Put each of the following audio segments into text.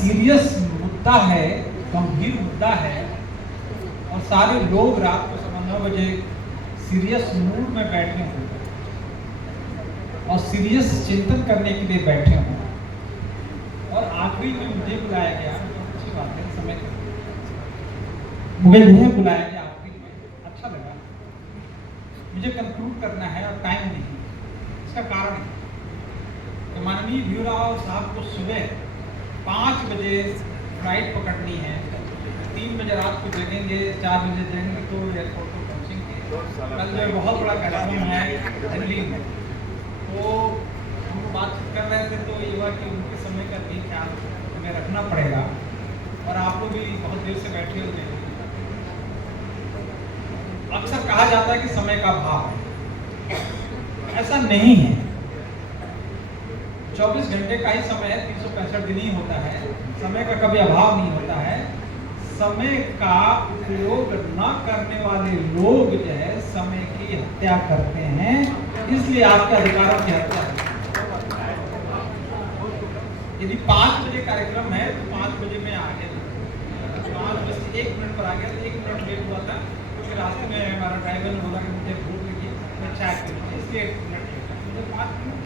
Serious मुद्दा है, गंभीर मुद्दा है, और सारे लोग रात को 9 बजे सीरियस मूड में बैठे हों और सीरियस चिंतन करने के लिए बैठे हों, और आखिरी में मुझे बुलाया गया, अच्छी बात है, समय मुझे यह बुलाया गया आखिरी में, अच्छा लगा। मुझे कंक्लूड करना है और टाइम नहीं, इसका कारण है कि माननीय भीमराव साहब को सुबह 5 बजे फ्लाइट पकड़नी है, 3 बजे रात को जगेंगे, 4 बजे जगेंगे तो एयरपोर्ट को पहुँचेंगे। कल जो बहुत बड़ा कार्यक्रम है दिल्ली में, तो हम बातचीत कर रहे थे तो ये हुआ कि उनके समय का भी ख्याल हमें रखना पड़ेगा, और आप लोग भी बहुत देर से बैठे हुए हैं। अक्सर कहा जाता है कि समय का अभाव है, ऐसा नहीं है। 24 घंटे का ही समय है, 365 दिन ही होता है, समय का कभी अभाव नहीं होता है। समय का उपयोग न करने वाले लोग जो है समय की हत्या करते हैं, इसलिए आपके अधिकारों की हत्या है। यदि 5 बजे कार्यक्रम है तो 5 बजे में आ गया, 5 बजे 1 मिनट पर आ गया, तो 1 मिनट लेट हुआ था क्योंकि रास्ते में हमारा ड्राइवर ने बोला कि मुझे भूख लगी, मैं चाय पी लूँ, इसलिए 1 मिनट लेट था। मुझे 5 मिनट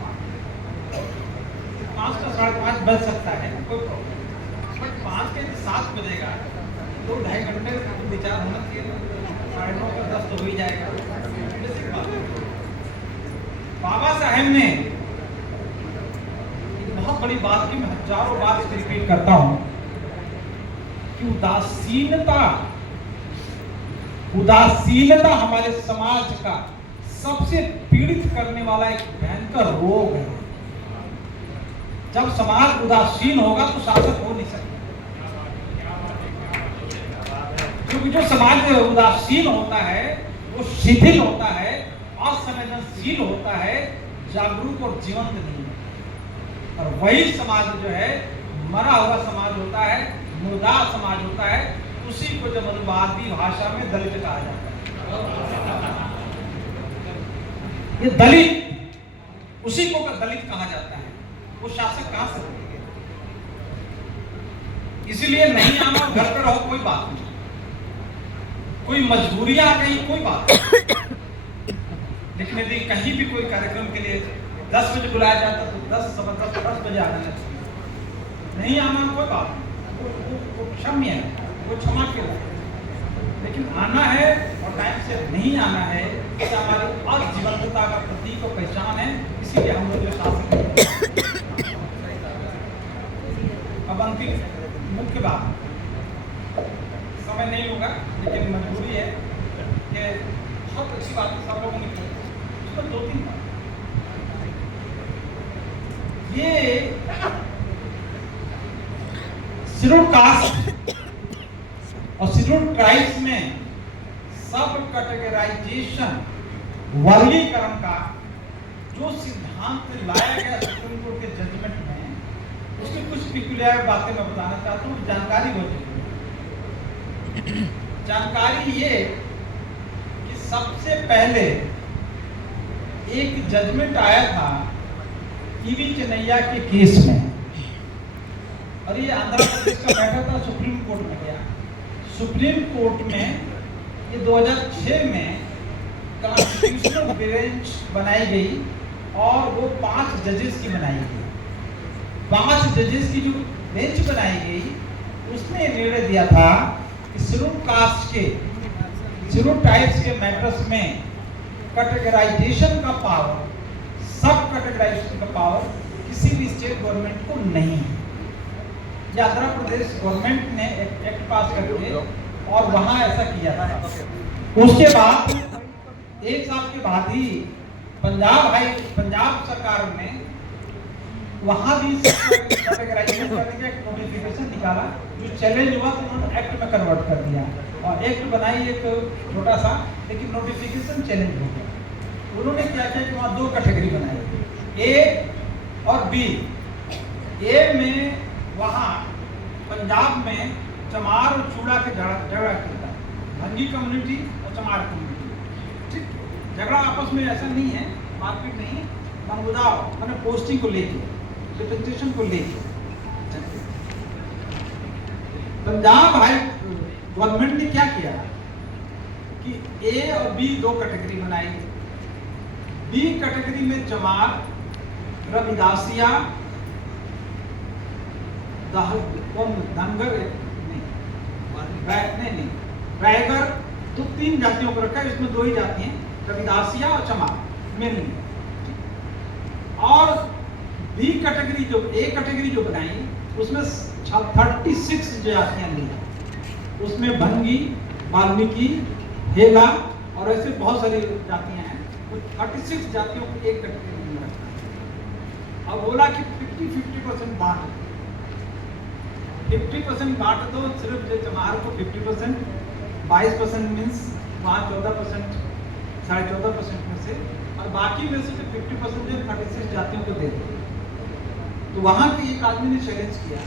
5 का 5:30 बज सकता है, कोई प्रॉब्लम, बट 5 के 7 बजेगा तो 2.5 घंटे विचार होना चाहिए, 9:30 का 10 तो हो ही जाएगा। बाबा साहेब ने एक बहुत बड़ी बात की, मैं हजारों बार इसको रिपीट करता हूं कि उदासीनता हमारे समाज का सबसे पीड़ित करने वाला एक भयंकर रोग है। जब समाज उदासीन होगा तो शासक हो नहीं सकता, क्योंकि जो समाज उदासीन होता है वो शिथिल होता है, असंवेदनशील होता है, जागरूक और जीवंत नहीं है। और वही समाज जो है मरा हुआ समाज होता है, मुर्दा समाज होता है, उसी को जब अनुवादी भाषा में दलित कहा जाता है। ये दलित, उसी को दलित कहा जाता है, वो शासक कहां से होंगे? इसीलिए नहीं आना, घर पर रहो, कोई बात नहीं, कोई मजबूरियां आ गई, कोई बात नहीं। लेकिन यदि कहीं भी कोई कार्यक्रम के लिए 10 बजे बुलाया जाता तो 10 बजे आना चाहिए, नहीं आना कोई बात नहीं, वो क्षम्य है, वो क्षमा के लिए, लेकिन आना है और टाइम से नहीं आना है, ये हमारी अजीवंतता का प्रतीक और पहचान है। इसीलिए हम लोग जो शासक, अब अंतिम मुख्य बात, समय नहीं होगा लेकिन मजबूरी है कि बहुत अच्छी बात सब लोगों ने की, उसमें 2-3 बात। ये शेड्यूल कास्ट और शेड्यूल ट्राइब्स में सब कैटेगराइजेशन, वर्गीकरण का जो सिद्धांत लाया गया सुप्रीम कोर्ट के जजमेंट में, उसकी कुछ पिक्युलियर बातें मैं बताना चाहता हूँ, जानकारी हो जाए। जानकारी ये कि सबसे पहले एक जजमेंट आया था टीवी चेन्नैया के केस में, और ये आंध्र प्रदेश का मैटर था, सुप्रीम कोर्ट में गया। सुप्रीम कोर्ट में ये 2006 में कॉन्स्टिट्यूशनल बेंच बनाई गई, और वो 5 जजेस की बनाई गई। 5 जजेस की जो बेंच बनाई गई, उसने निर्णय दिया था शेड्यूल कास्ट के, शेड्यूल ट्राइब्स के मैटर्स में कैटेगराइजेशन का पावर, सब कैटेगराइजेशन का पावर किसी भी स्टेट गवर्नमेंट को नहीं है। ये आंध्र प्रदेश गवर्नमेंट ने एक एक्ट पास करके और वहां ऐसा किया था। उसके बाद 1 साल के बाद ही पंजाब सरकार ने वहां भी कैटेगराइजेशन करने का एक नोटिफिकेशन निकाला, जो चैलेंज हुआ तो उन्होंने एक्ट में कन्वर्ट कर दिया, और एक्ट बनाई एक छोटा सा, लेकिन नोटिफिकेशन चैलेंज हो गया। उन्होंने क्या किया कि वहां 2 कैटेगरी बनाई, ए और बी। ए में वहां पंजाब में चमार और चूड़ा के झगड़ा करता है, भंगी कम्युनिटी और चमार कम्युनिटी, ठीक, झगड़ा आपस में ऐसा नहीं है, मारपीट नहीं है, मनमुदाव, मैंने पोस्टिंग को लेके, रिप्रेजेंटेशन को लेके। पंजाब हाई गवर्नमेंट ने क्या किया कि ए और बी दो कैटेगरी बनाई। बी कैटेगरी में चमार, रविदासिया, धनगर नहीं रायगर, तो तीन जातियों को रखा है। इसमें दो ही जाति हैं, रविदासिया और चमार मेनली। और बी कैटेगरी जो ए कैटेगरी जो बनाई उसमें 36 जातियां ली। उसमें भंगी, वाल्मीकि, हेला और ऐसे बहुत सारी जातियां हैं। तो 36 जातियों को एक कैटेगरी में रखा। अब बोला कि 50-50% बांट, 50% बांट दो। सिर्फ जो चमार को 50%, 22% मीन्स वहाँ 14%, 14.5% में से, और बाकी में से जो 50% जो 36 जातियों को दे दो। तो वहाँ के एक आदमी ने चैलेंज किया,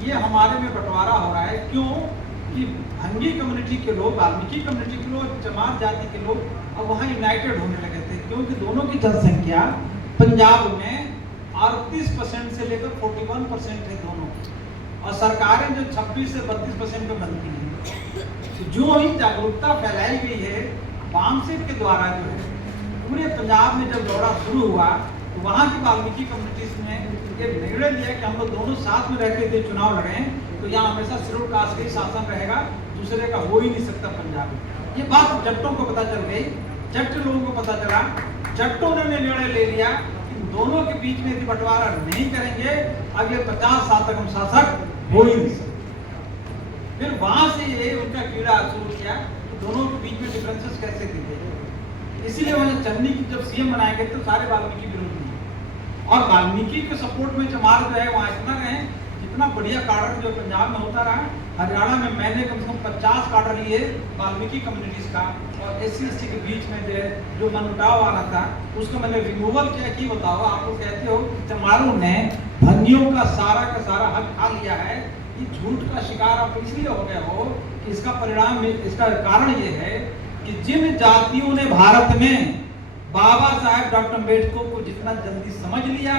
ये हमारे में बंटवारा हो रहा है क्यों कि भंगी कम्युनिटी के लोग, वाल्मीकि कम्युनिटी के लोग, चमार जाति के लोग अब वहाँ यूनाइटेड होने लगे थे, क्योंकि दोनों की जनसंख्या पंजाब में 38% से लेकर 41% है दोनों, और सरकारें जो 26 से 32% में बनती हैं। जो ही जागरूकता फैलाई गई है वामसेट के द्वारा, जो है पूरे पंजाब में जब दौरा शुरू हुआ तो वहाँ की वाल्मीकि कम्युनिटीज ने ये निर्णय लिया कि हम लोग दोनों साथ में रहकर यदि चुनाव लड़ें तो यहाँ हमेशा शेड्यूल कास्ट का ही शासन रहेगा, दूसरे का हो ही नहीं सकता पंजाब में। ये बात जट्टों को पता चल गई, जट्ट लोगों को पता चला, जट्टों ने निर्णय ले लिया कि दोनों के बीच में यदि बंटवारा नहीं करेंगे अगले 50 साल तक हम शासक हो ही नहीं सकते। फिर वहां से ये उनका कीड़ा शुरू किया तो दोनों के बीच में डिफरेंसेस कैसे दिखे। इसीलिए वहां चन्नी की जब सीएम बनाए गए तो सारे वाल्मीकि विरोधी हैं, और वाल्मीकि के सपोर्ट में चमार जो है वहां इतना रहे, जितना बढ़िया कार्डर जो पंजाब में होता रहा। हरियाणा में मैंने कम से कम 50 कार्डर लिए वाल्मीकि कम्युनिटीज का, और SC/ST के बीच में जो मनमुटाव आ रहा था उसको मैंने रिमूवल किया। कि बताओ, आप लोग कहते हो चमारों ने भंगियों का सारा हक खा लिया है। ये झूठ का शिकार आप इसलिए हो गए हो कि इसका परिणाम, इसका कारण ये है कि जिन जातियों ने भारत में बाबा साहेब डॉक्टर अम्बेडकर को जितना जल्दी समझ लिया,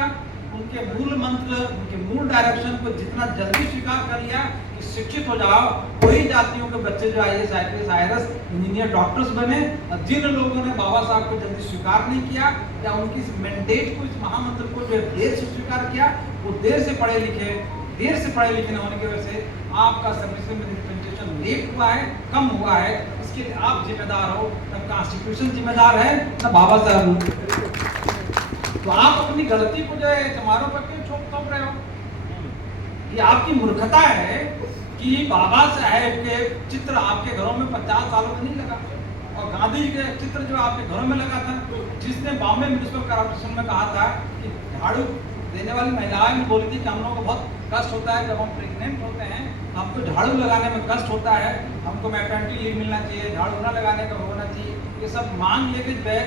उनके मूल मंत्र, उनके मूल डायरेक्शन को जितना जल्दी स्वीकार कर लिया कि शिक्षित हो जाओ, वही जातियों के बच्चे जो IAS, IPS, IRS, engineer, doctors बने। और जिन लोगों ने बाबा साहब को जल्दी स्वीकार नहीं किया या उनकी इस मैंडेट को, इस महामंत्र को जो देर से स्वीकार किया, वो देर से पढ़े लिखे न होने की वजह से आपका सर्विस में डिस्पेंसेशन लेट हुआ है, कम हुआ है। इसके लिए आप जिम्मेदार हो, न कॉन्स्टिट्यूशन जिम्मेदार है, न बाबा साहब। तो आप अपनी गलती को जो है चमारों पर क्यों थोप रहे हो? ये आपकी मूर्खता है कि बाबा साहेब के चित्र आपके घरों में 50 सालों में नहीं लगा, और गांधी जी के चित्र जो आपके घरों में लगा था। जिसने बॉम्बे म्युनिसिपल कॉर्पोरेशन में कहा था कि झाड़ू देने वाली महिलाएं भी बोलती कि हम लोगों को बहुत कष्ट होता है जब हम प्रेग्नेंट होते हैं, हमको झाड़ू लगाने में कष्ट होता है, हमको मैटरनिटी लीव मिलना चाहिए, झाड़ू न लगाने का होना चाहिए। ये सब मांग लेके गए।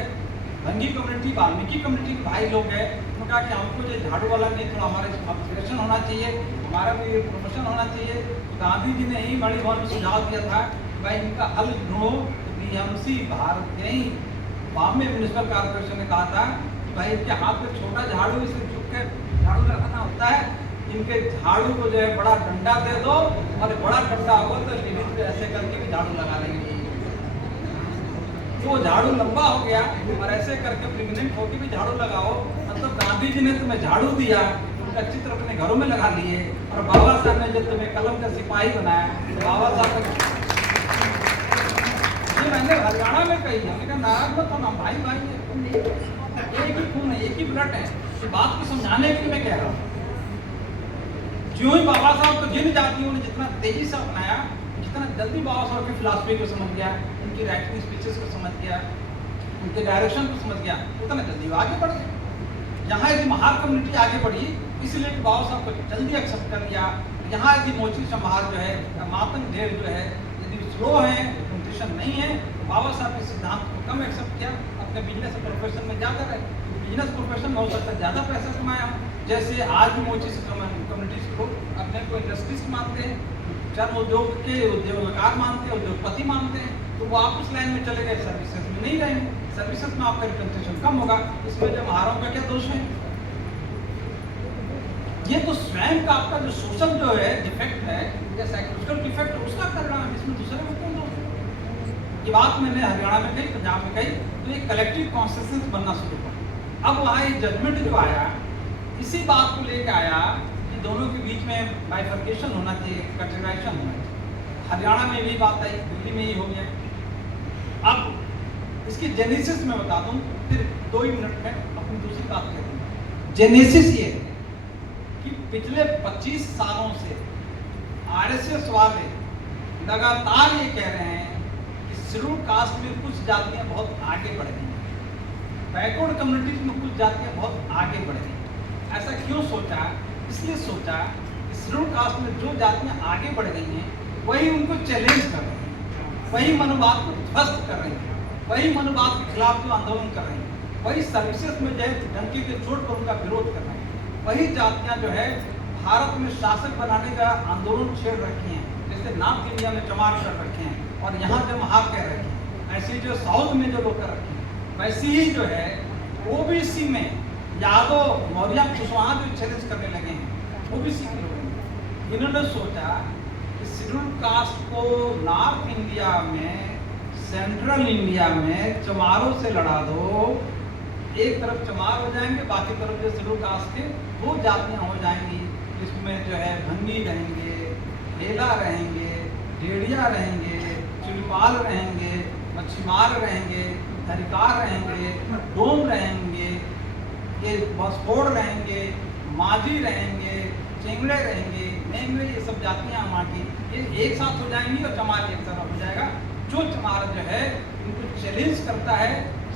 भंगी कम्युनिटी, वाल्मीकि कम्युनिटी के भाई लोग हैं, उन्होंने कहा कि हमको जो झाड़ू वाला नहीं, थोड़ा हमारे अपग्रेडेशन होना चाहिए, हमारा भी प्रमोशन होना चाहिए। तो गांधी जी ने ही बड़ी बहुत सुझाव दिया था भाई इनका हल ढूंढो। BMC भारत के ही बॉम्बे म्युनिसिपल कॉर्पोरेशन ने कहा था भाई इनके हाथ में छोटा झाड़ू, इसे झुक के झाड़ू लगाना होता है, इनके झाड़ू को जो है बड़ा डंडा दे दो, और बड़ा डंडा होगा तो लिमिट पे ऐसे करके भी झाड़ू लगा लेंगे। तो झाड़ू लंबा हो गया और ऐसे करके प्रेग्नेंट होकर भी झाड़ू लगाओ। मतलब गांधी जी ने तुम्हें झाड़ू दिया, उनका चित्र अपने घरों में लगा लिए, और बाबा साहब ने जब तुम्हें कलम का सिपाही बनाया, बाबा साहब ये मैंने हरियाणा में कही, हमने कहा नाराज मत होना, भाई भाई एक ही खून है, एक ही ब्लड है। इस बात को समझाने के लिए मैं कह रहा हूँ। जो ही बाबा साहब को जिन जातियों ने जितना तेजी से अपनाया, जितना जल्दी बाबा साहब की फिलॉसफी को समझ गया, उनकी राइटिंग स्पीचेस को समझ गया, उनके डायरेक्शन को समझ गया, उतना जल्दी वो आगे बढ़ गए। यहाँ यदि महार कम्युनिटी आगे बढ़ी इसलिए कि बाबा साहब को जल्दी एक्सेप्ट कर लिया। यहाँ यदि मोची समाज जो है, मातंग ढेर जो है, यदि स्लो है, न्यूट्रिशन नहीं है, तो बाबा साहब के सिद्धांत को कम एक्सेप्ट किया, अपने बिजनेस प्रोफेशन में ज़्यादा रहे। बिजनेस प्रोफेशन में हो सकता है ज़्यादा पैसा कमाया। जैसे आज भी मोची कम्युनिटीज को अपने को इंडस्ट्रीज मानते हैं, चर्म उद्योग के उद्योगकार मानते हैं, उद्योगपति मानते हैं, तो वो आप उस लाइन में चले गए, सर्विसेज में नहीं रहेंगे, सर्विसेज में आपका रिप्रेजेंटेशन कम होगा। इसमें जब महारों का क्या दोष है? ये तो स्वयं का आपका जो सोशल जो है डिफेक्ट है या साइकोलॉजिकल डिफेक्ट ये बात मैंने हरियाणा में कही, पंजाब में कही, तो ये कलेक्टिव कॉन्सियसनेस बनना शुरू हुआ। अब वहाँ ये जजमेंट जो आया, इसी बात को लेकर आया कि दोनों के बीच में बाइफर्केशन होना चाहिए, कैटेगराइजेशन होना चाहिए। हरियाणा में भी बात आई, दिल्ली में ही हो गया। अब इसकी जेनेसिस में बता दूं, फिर 2 ही मिनट में अपनी दूसरी बात कहता हूँ। जेनेसिस ये है कि पिछले 25 सालों से आरएसएस वाले लगातार ये कह रहे हैं कि शेड्यूल कास्ट में कुछ जातियां बहुत आगे बढ़ गई हैं, बैकवर्ड कम्युनिटीज में कुछ जातियां बहुत आगे बढ़ गई। ऐसा क्यों सोचा? इसलिए सोचा कि शेड्यूल कास्ट में जो जातियां आगे बढ़ गई हैं वही उनको चैलेंज कर रही हैं, वही मनोवाद को ध्वस्त कर रही हैं, वही मनोवाद के खिलाफ जो आंदोलन कर रही हैं, वही सर्विसेज में जो है डंके के चोट पर उनका विरोध कर रहे हैं, वही जातियां जो है भारत में शासक बनाने का आंदोलन छेड़ रखी हैं, जैसे नॉर्थ इंडिया में चमार कर रखे हैं और यहाँ जो महार कह रखे हैं, ऐसे जो साउथ में जो लोग कर रखे हैं, वैसे ही जो है ओबीसी में यादव मौर्य कुशवाहा जो चैलेंज करने लगे हैं ओबीसी के लोग। इन्होंने सोचा कि शेड्यूल कास्ट को नॉर्थ इंडिया में, सेंट्रल इंडिया में चमारों से लड़ा दो, एक तरफ चमार हो जाएंगे, बाकी तरफ जो शेड्यूल कास्ट के 2 जातियां हो जाएंगी, जिसमें जो है भंगी रहेंगे, हेला रहेंगे, भेड़िया रहेंगे, चिड़पाल रहेंगे, मच्छीमार रहेंगे, धरिकार रहेंगे, डोम रहेंगे, ये बसफोड़ रहेंगे, माझी रहेंगे, चेंगड़े रहेंगे, नेंगड़े, ये सब जातियां वहाँ की ये एक साथ हो जाएंगी और चमार एक तरफ हो जाएगा। जो चमार जो है इनको चैलेंज करता है,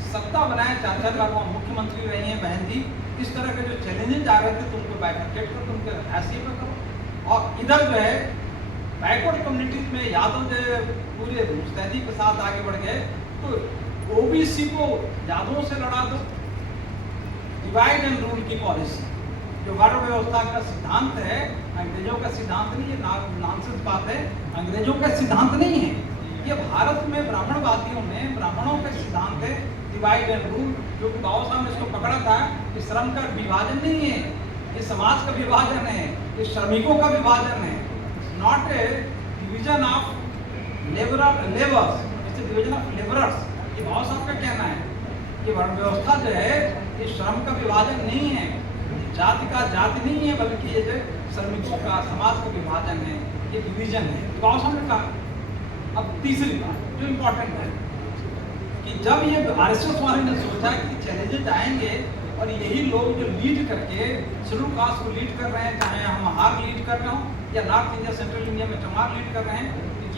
सत्ता बनाए, 4-4 बार वहाँ मुख्यमंत्री रही हैं बहन जी, इस तरह के जो चैलेंजेस आ रहे थे तुमको बाइफरकेट करो, तुमको ऐसे पर करो। और इधर जो है बैकवर्ड कम्युनिटीज में यादव जो पूरे मुस्तैदी के साथ आगे बढ़ गए, तो ओबीसी को यादवों से लड़ा दो। डिवाइड एंड रूल की पॉलिसी जो वर्ण व्यवस्था का सिद्धांत है, अंग्रेजों का सिद्धांत नहीं है, नॉनसेंस बात है, अंग्रेजों का सिद्धांत नहीं है, ये भारत में ब्राह्मणवादियों ने, ब्राह्मणों का सिद्धांत है डिवाइड एंड रूल, जो कि बाबा साहब ने इसको पकड़ा था कि श्रम का विभाजन नहीं है, ये समाज का विभाजन है, ये श्रमिकों का विभाजन है, not A division of labours, it's A division of labourers. ये बाबा साहब का कहना है कि वर्ण व्यवस्था जो है ये श्रम का विभाजन नहीं है, जाति का जाति नहीं है, बल्कि ये जो श्रमिकों का, समाज का विभाजन है, ये डिवीजन है, बाबा साहब ने कहा। अब तीसरी बात जो इम्पोर्टेंट है कि जब ये आरएसएस वाले ने सोचा कि चैलेंजेस आएंगे और यही लोग जो लीड करके शेड्यूल कास्ट को लीड कर रहे हैं, चाहे हम महार लीड कर रहे हो या नॉर्थ इंडिया, सेंट्रल इंडिया में चमार लीड कर रहे हैं,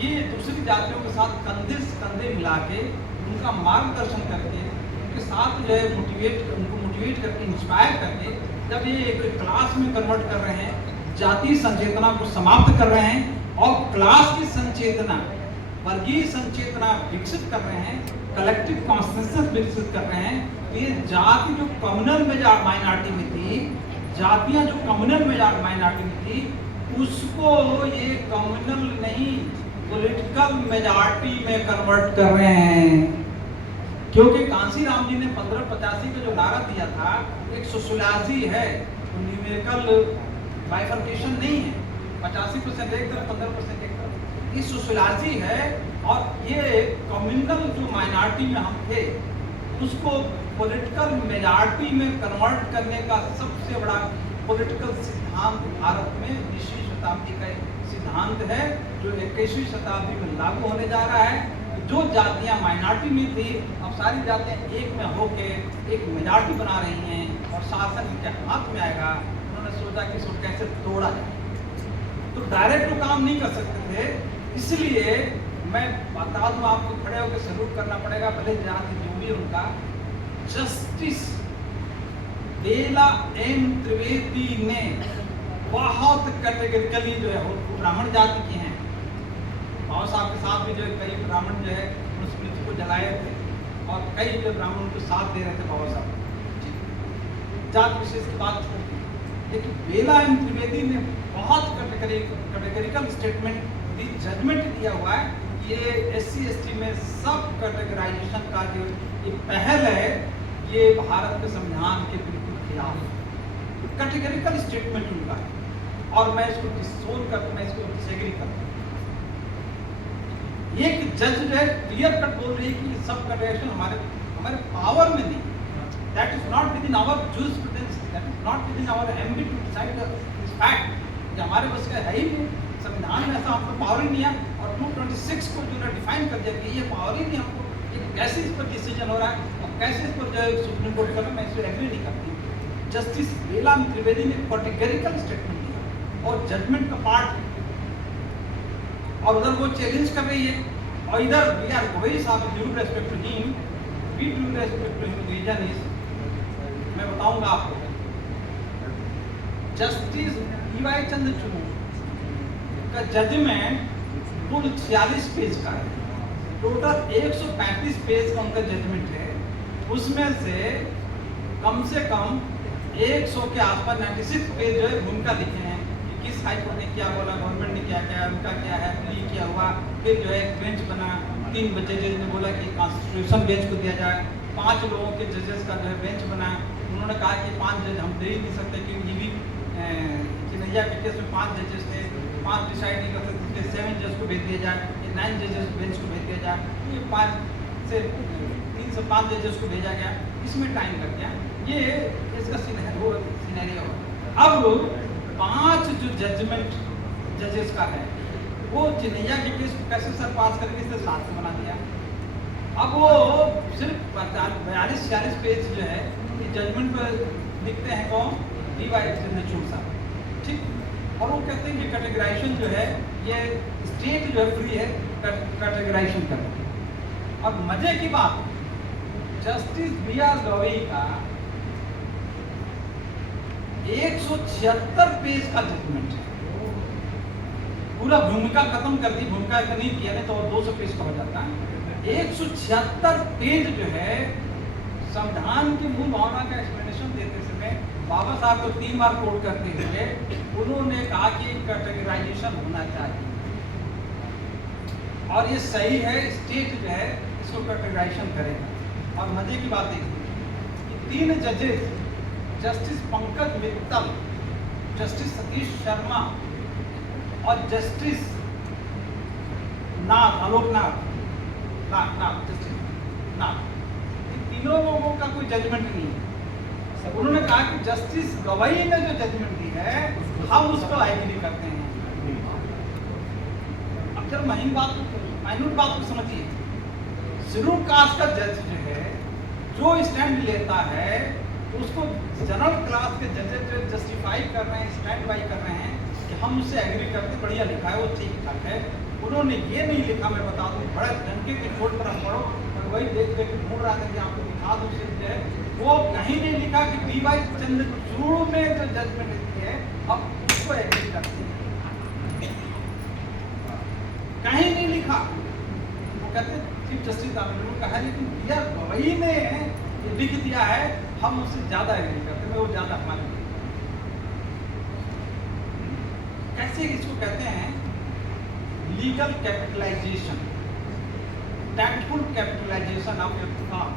ये दूसरी जातियों के साथ कंधे से कंधे मिला के उनका मार्गदर्शन करके उनके साथ जो है उनको मोटिवेट करके, इंस्पायर करके जब ये एक क्लास में कन्वर्ट कर रहे हैं, जातीय संचेतना को समाप्त कर रहे हैं और क्लास की संचेतना, वर्गीय संचेतना विकसित कर रहे हैं, कलेक्टिव कॉन्शियसनेस विकसित कर रहे हैं। ये जाति जो कम्युनल माइनॉरिटी में थी, जातियां जो कम्युनल माइनॉरिटी में थी, उसको ये कम्युनल नहीं पॉलिटिकल मेजॉरिटी में कन्वर्ट कर रहे हैं। क्योंकि कांसी राम जी ने 1585 का जो नारा दिया था, एक सोशियोलॉजी है, तो न्यूमेरिकल बाइफर्केशन नहीं है, 85% एक तरफ, 15% एक तरफ, ये सोशियोलॉजी है। और ये कम्युनल जो माइनॉरिटी में हम थे उसको पॉलिटिकल मेजॉरिटी में कन्वर्ट करने का सबसे बड़ा पॉलिटिकल सिद्धांत भारत में 20वीं शताब्दी का एक सिद्धांत है, जो 21वीं शताब्दी में लागू होने जा रहा है। जो जातियां माइनॉरिटी में थी, अब सारी जातियां एक में होके एक मेजॉरिटी बना रही हैं और शासन इनके हाथ में आएगा। उन्होंने सोचा कि इसको कैसे तोड़ा जाए, तो डायरेक्ट तो काम नहीं कर सकते थे, इसलिए मैं बता दूं आपको, खड़े होकर सैल्यूट करना पड़ेगा, भले जाति जो भी उनका, जस्टिस बेला एम त्रिवेदी ने बहुत कैटेगरिकली जो है ब्राह्मण जाति की हैं, बाबा साहब के साथ भी जो है कई ब्राह्मण जो है स्मृति को जलाए थे और कई जो ब्राह्मण उनको साथ दे रहे थे बाबा साहब, जात विशेष की बात छोड़ दी, लेकिन बेला एम त्रिवेदी ने बहुत कैटेगरिकल स्टेटमेंट दी, जजमेंट दिया हुआ है। ये SC/ST में सब कैटेगराइजेशन का जो ये पहल है, ये भारत के संविधान के बिल्कुल खिलाफ है, कैटेगरिकल स्टेटमेंट उनका है और मैं इसको डिसोन करता हूं, मैं इसको डिसएग्री करता हूं। एक जज जो है क्लियर कट बोल रही है कि सब कंडक्शन हमारे पावर में नहीं, that is not within our jurisprudence, that is not within our ambit to decide this fact, कि हमारे बस का है ही नहीं, संविधान में ऐसा हमको पावर ही नहीं है। और 226 को जो है डिफाइन कर दिया कि ये पावर ही नहीं हमको, ये कैसे इस पर डिसीजन हो रहा है और कैसे इस पर जो है सुप्रीम कोर्ट का, मैं इससे एग्री नहीं करती। जस्टिस बेलाम त्रिवेदी ने कैटेगोरिकल स्टेटमेंट दिया और जजमेंट का पार्ट, और उधर वो चैलेंज कर रही है और इधर वी आर वेरी साफ due respect to him, we do respect to him, reason is, मैं बताऊंगा आपको, जस्टिस डी.वाई. चंद्रचूड़ का जजमेंट कुल 46 पेज का है, टोटल 135 पेज का उनका जजमेंट है, उसमें से कम 100 के आसपास 96 पेज जो है भूमिका लिखे हैं कि किस हाई कोर्ट ने क्या बोला, गवर्नमेंट ने क्या क्या, उनका क्या है, प्ली क्या हुआ, फिर जो है एक बेंच बना, 3 बच्चे जज ने बोला कि कॉन्स्टिट्यूशन बेंच को दिया जाए, 5 लोगों के जजेस का जो है बेंच बना, उन्होंने कहा कि 5 जज हम दे ही नहीं सकते क्योंकि भी चिन्हैया के केस में 5 जजेस थे, 5 डिसाइड नहीं कर सकते, इसलिए 7 जज को भेज दिया जाए, ये 9 जजेस बेंच को भेज दिया जाए, ये 3 से 5 जजेस को भेजा गया, इसमें टाइम लग गया, ये इसका सिनेरियो। अब 5 जो जजमेंट जजेस का है वो चिन्हैया के केस को कैसे सर पास करके इसे 7 से बना दिया। अब वो सिर्फ 42-46 पेज जो है ये जजमेंट पर लिखते हैं कौन, डी.वाई. चंद्रचूड़ साहब, ठीक, और वो कहते हैं कि कैटेगराइजेशन जो है ये स्टेट जो है फ्री है कैटेगराइजेशन करना। और मजे की बात, जस्टिस बी.आर. गवई का 176 पेज का जजमेंट है, पूरा भूमिका खत्म कर दी, भूमिका नहीं किया नहीं तो 200 पेज का हो जाता है। 176 पेज जो है संविधान की मूल भावना का एक्सप्लेनेशन देते समय बाबा साहब को 3 बार कोट करते हुए उन्होंने कहा कि कैटेगराइजेशन होना चाहिए और ये सही है, स्टेट जो है इसको कैटेगराइजेशन करेगा। और मजे की बात देखिए कि 3 जजेस, जस्टिस पंकज मित्तल, जस्टिस सतीश शर्मा और जस्टिस आलोकनाथ जस्टिस नाथ, इन तीनों लोगों का कोई जजमेंट नहीं है। उन्होंने कहा कि जस्टिस गवई ने जो जजमेंट दी है हम उसको एग्री करते हैं। अब जब माइन्यूट बात को समझिए, शेड्यूल कास्ट का जज जो है जो स्टैंड लेता है उसको जनरल क्लास के जजेस जो जस्टिफाई कर रहे हैं, स्टैंड बाई कर रहे हैं कि हम उससे एग्री करते, बढ़िया लिखा है, वो ठीक ठाक है। उन्होंने ये नहीं लिखा, मैं बता दूं, बड़ा डंके के चोट पर आप पढ़ो, वही देख देख ढूंढ रहा था कि आपको दिखा दूं जो है, वो कहीं नहीं लिखा कि डी.वाई. चंद्रचूड़ में जो जजमेंट लिखी है हम उसको एग्री करते हैं, कहीं नहीं लिखा। वो कहते चीफ जस्टिस का है, लेकिन बी.आर. गवई ने ये लिख दिया है, हम उससे ज्यादा एग्री करते हैं, वो ज्यादा हमारे कैसे इसको कहते हैं, legal capitalisation, tactful capitalisation of your firm.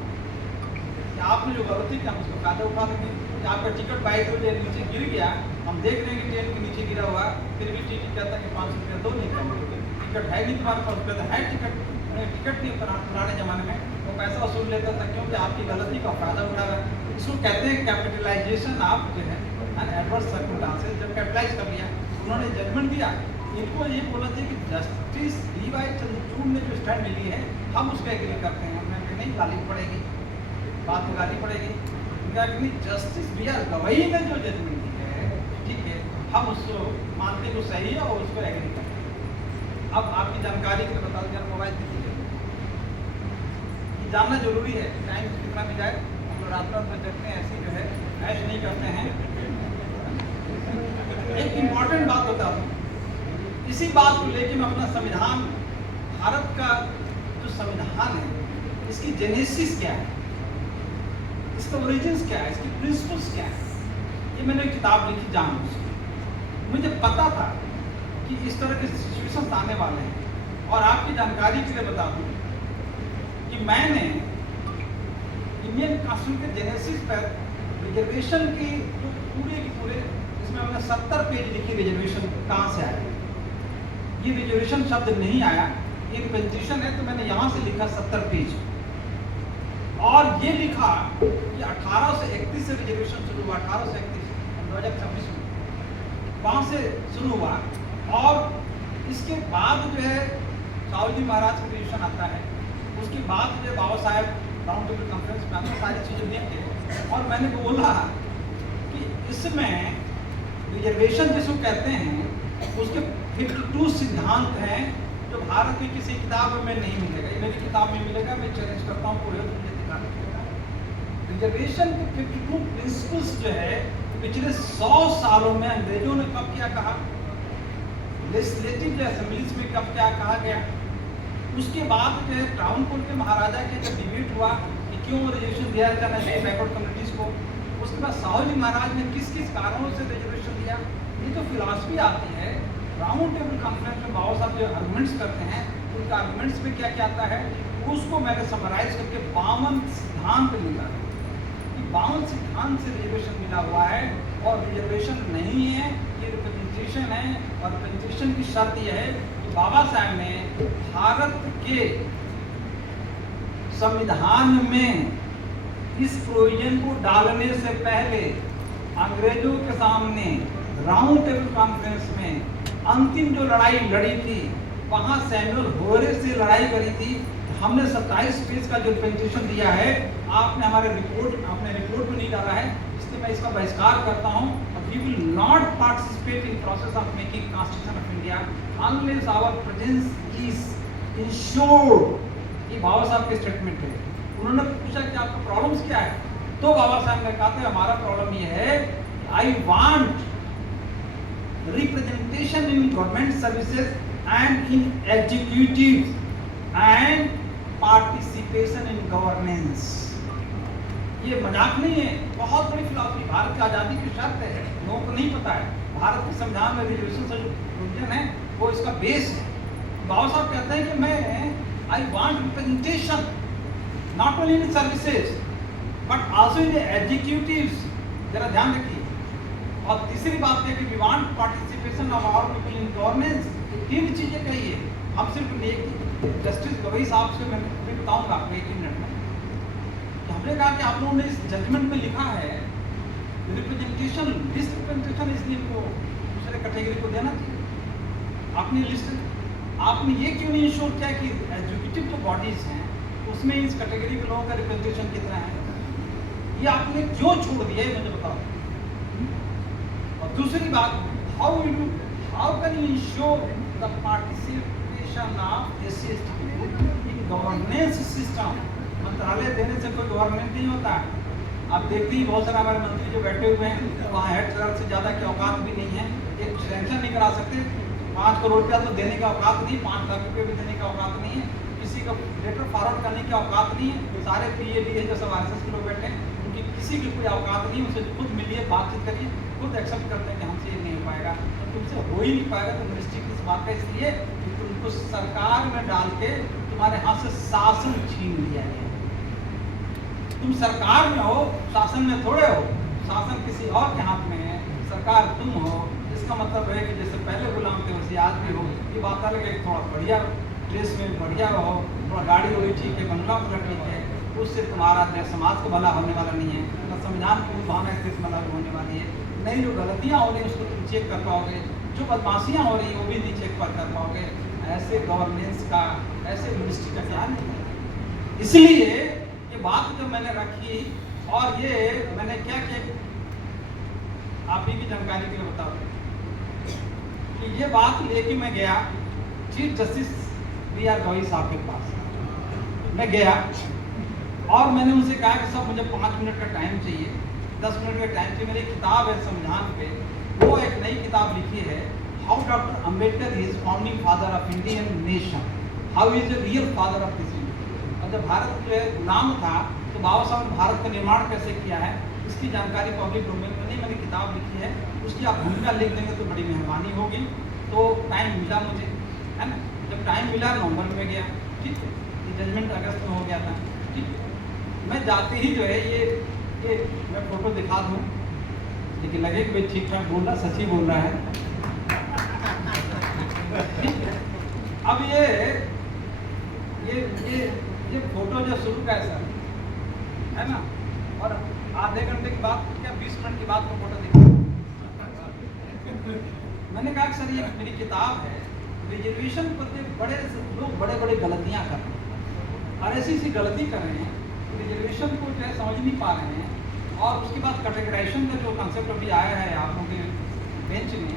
आपने जो गलती की हम उसको फायदा उठा लेंगे, आपका टिकट बाइक नीचे गिर गया, हम देख रहे हैं कि ट्रेन के नीचे गिरा हुआ, फिर भी टीटी कहता है कि 500 रुपया दो, नहीं करेंगे, टिकट है नहीं तुम्हारे पास, कहता है टिकट नहीं, पुराने जमाने में वो पैसा वसूल लेता था क्योंकि आपकी गलती का फायदा उठा रहा है। इसको कहते हैं कैपिटलाइजेशन ऑफ जो है एडवर्स सर्कमस्टेंसेस। जब कैपिटलाइज कर लिया, उन्होंने जजमेंट दिया, इनको ये बोला चाहिए कि जस्टिस डी.वाई. चंद्रचूड़ ने जो स्टैंड मिली है हम उसको एग्री करते हैं, हमें नहीं गाली पड़ेगी, बात में गाली पड़ेगी। Justice B R. गवई ने जो जजमेंट दी है, ठीक है, हम उसको मानते को सही है और उसको एग्री करते हैं। अब आपकी जानकारी के लिए बता दें, मोबाइल दीजिए, जानना जरूरी है, टाइम कितना भी जाए, हम लोग रात रात में देखते हैं, ऐसी जो है ऐश नहीं करते हैं। एक इम्पॉर्टेंट बात बता दूं, इसी बात को लेकर मैं अपना संविधान, भारत का जो संविधान है इसकी जेनेसिस क्या है, इसका ओरिजिन्स क्या है, इसकी प्रिंसिपल्स क्या है, ये मैंने एक किताब लिखी जानबूझ। मुझे पता था कि इस तरह के सिचुएशन आने वाले हैं। और आपकी जानकारी के लिए बता दूं कि मैंने इंडियन कॉन्स्टिट्यूशन के जेनेसिस पर रिजर्वेशन की जो पूरे के पूरे, इसमें हमने 70 पेज लिखी रिजर्वेशन कहाँ से आया। ये रिजर्वेशन शब्द नहीं आया, ये रिप्रेजेंटेशन है, तो मैंने यहाँ से लिखा 70 पेज, और ये लिखा कि 1831 से रिजर्वेशन शुरू हुआ, 1831 2026 में वहाँ से शुरू हुआ, और इसके बाद जो है साहू जी महाराज का रिजर्वेशन आता है, उसके बाद जो Baba Saheb round table conference में आते, सारी चीज़ें देख के, और मैंने बोला कि इसमें रिजर्वेशन जिसको कहते हैं उसके 52 सिद्धांत हैं जो भारत की किसी किताब में नहीं मिलेगा, ये मेरी किताब में मिलेगा, मैं चैलेंज करता हूँ कोई तो मुझे दिखा देगा। रिजर्वेशन के 52 प्रिंसिपल्स जो है पिछले 100 सालों में अंग्रेजों ने कब क्या कहा, लेजिस्लेटिव असेंबलीज में कब क्या कहा गया, उसके बाद जो है ट्रावनकोर के महाराजा के जब डिबेट हुआ कि क्यों रिजर्वेशन दिया जाना चाहिए बैकवर्ड कम्युनिटीज को, उसके बाद साहू जी महाराज ने किस किस कारणों से रिजर्वेशन दिया, ये जो फिलॉसफी आती है राउंड टेबल कॉन्फ्रेंस में बाबा साहब जो आर्गुमेंट्स करते हैं, उनका आर्गुमेंट्स में क्या क्या आता है उसको मैंने समराइज करके 52 सिद्धांत मिला है। 52 सिद्धांत से रिजर्वेशन मिला हुआ है, और रिजर्वेशन नहीं है, ये रिप्रेजेंटेशन है, और रिप्रेजेंटेशन की शर्त यह है कि बाबा साहब ने भारत के संविधान में इस प्रोविजन को डालने से पहले अंग्रेजों के सामने राउंड टेबल कॉन्फ्रेंस में अंतिम जो लड़ाई लड़ी थी, वहां सैमुअल होरे से लड़ाई करी थी। हमने 27 पेज का जो रिप्रेजेंटेशन दिया है, आपने हमारे रिपोर्ट में नहीं डाला है, इसलिए मैं इसका बहिष्कार करता हूं। We will not participate in process of making constitution of India unless our presence is ensured. ये बाबा साहब के स्टेटमेंट है। उन्होंने पूछा कि आपका प्रॉब्लम्स क्या है, तो बाबा साहब ने कहा था हमारा प्रॉब्लम ये है, I want representation in government services and in executives and participation in governance। ये मजाक नहीं है, बहुत बड़ी फिलॉसफी, भारत की आज़ादी की शर्त है, लोगों को नहीं पता है। भारत के संविधान में रिजर्वेशन से जो प्रोविजन है वो इसका बेस है। बाबा साहब कहते हैं कि मैं I want representation not only in services but also in executives. जरा ध्यान रखिए। और तीसरी बात है कि we want participation of our people in governance. तीन चीजें कही है। हम सिर्फ एक जस्टिस गवई साहब से मैं बताऊंगा आपको 1 मिनट में। तो हमने कहा कि आप लोगों ने इस जजमेंट में लिखा है रिप्रेजेंटेशन, लिस्ट रिप्रेजेंटेशन इसलिए इनको दूसरे कैटेगरी को देना चाहिए। आपने लिस्ट, आपने ये क्यों नहीं इंश्योर किया कि एग्जीक्यूटिव जो बॉडीज हैं उसमें इस कैटेगरी के लोगों का रिप्रेजेंटेशन कितना है? ये आपने क्यों छोड़ दिया है, मुझे बताओ। और दूसरी बात, how can you ensure the participation of SC in governance system? मंत्रालय देने से कोई गवर्नेंस नहीं होता है। आप देखते ही बहुत सारे हमारे मंत्री जो बैठे हुए हैं वहाँ हेड क्लर्क से ज़्यादा की औकात भी नहीं है, एक सैंक्शन नहीं करा सकते। 5 करोड़ रुपया तो देने का औकात नहीं, 5 लाख रुपये भी देने का औकात नहीं है, किसी का लेटर फॉरवर्ड करने की औकात नहीं है। सारे PA DA जो सब RSS के लोग बैठे हैं उनकी किसी की कोई औकात नहीं, उनसे खुद मिलिए, बातचीत करिए, खुद एक्सेप्ट करते हैं कि हमसे ये नहीं हो पाएगा, तो तुमसे हो ही नहीं पाएगा। तो मिनिस्ट्री किस बात का, इसलिए कि तुमको सरकार में डाल के तुम्हारे हाथ से शासन छीन लिया गया। तुम सरकार में हो, शासन में थोड़े हो। शासन किसी और के हाथ में है, सरकार तुम हो। इसका मतलब है कि जैसे पहले गुलाम थे वैसे आज भी हो। ये बात अलग है, थोड़ा बढ़िया ड्रेस में बढ़िया रहो, थोड़ा गाड़ी हो ठीक है, बंगला पूरा ठीक है, उससे तुम्हारा समाज को भला होने वाला नहीं है, न संविधान की भावना से भला होने वाली है। नहीं, जो गलतियाँ हो रही उसको तुम चेक कर पाओगे, जो बदमाशियाँ हो रही वो भी नहीं चेक कर पाओगे। ऐसे गवर्नेंस का, ऐसे मिनिस्ट्री का क्या नहीं है। इसलिए ये बात जो मैंने रखी, और ये मैंने क्या किया आप ही की जानकारी के लिए बताओ कि ये बात लेके मैं गया चीफ जस्टिस BR गवई साहब के पास। मैं गया और मैंने उनसे कहा कि सब मुझे 5 मिनट का टाइम चाहिए, 10 मिनट का टाइम चाहिए। मेरी किताब है संविधान पे, वो एक नई किताब लिखी है, how doctor Ambedkar is founding father of Indian nation, how is the real father of this India. और जब भारत जो है गुलाम था तो बाबा साहब ने भारत का निर्माण कैसे किया है, इसकी जानकारी पब्लिक डोमेन में नहीं, मैंने किताब लिखी है, उसकी आप भूमिका लिख देंगे तो बड़ी मेहरबानी होगी। तो टाइम मिला मुझे, है ना, जब टाइम मिला नवंबर में गया, ठीक है, ये जजमेंट अगस्त में हो गया था, ठीक है। मैं जाते ही जो है ये मैं फोटो दिखा दूँ, लेकिन लगे कि ठीक ठाक बोल रहा, सच ही बोल रहा है। अब ये ये फोटो जो शुरू का है सर, है ना, और आधे घंटे की बात क्या 20 मिनट की बात को फोटो दिखा। मैंने कहा कि सर ये मेरी किताब है, रिजर्वेशन पर बड़े लोग बड़े बड़े गलतियाँ कर रहे हैं और ऐसी गलती कर रहे हैं, रिजर्वेशन को जो है समझ नहीं पा रहे हैं। और उसके बाद कैटेगराइजेशन का जो कंसेप्ट अभी आया है आप लोगों के बेंच में,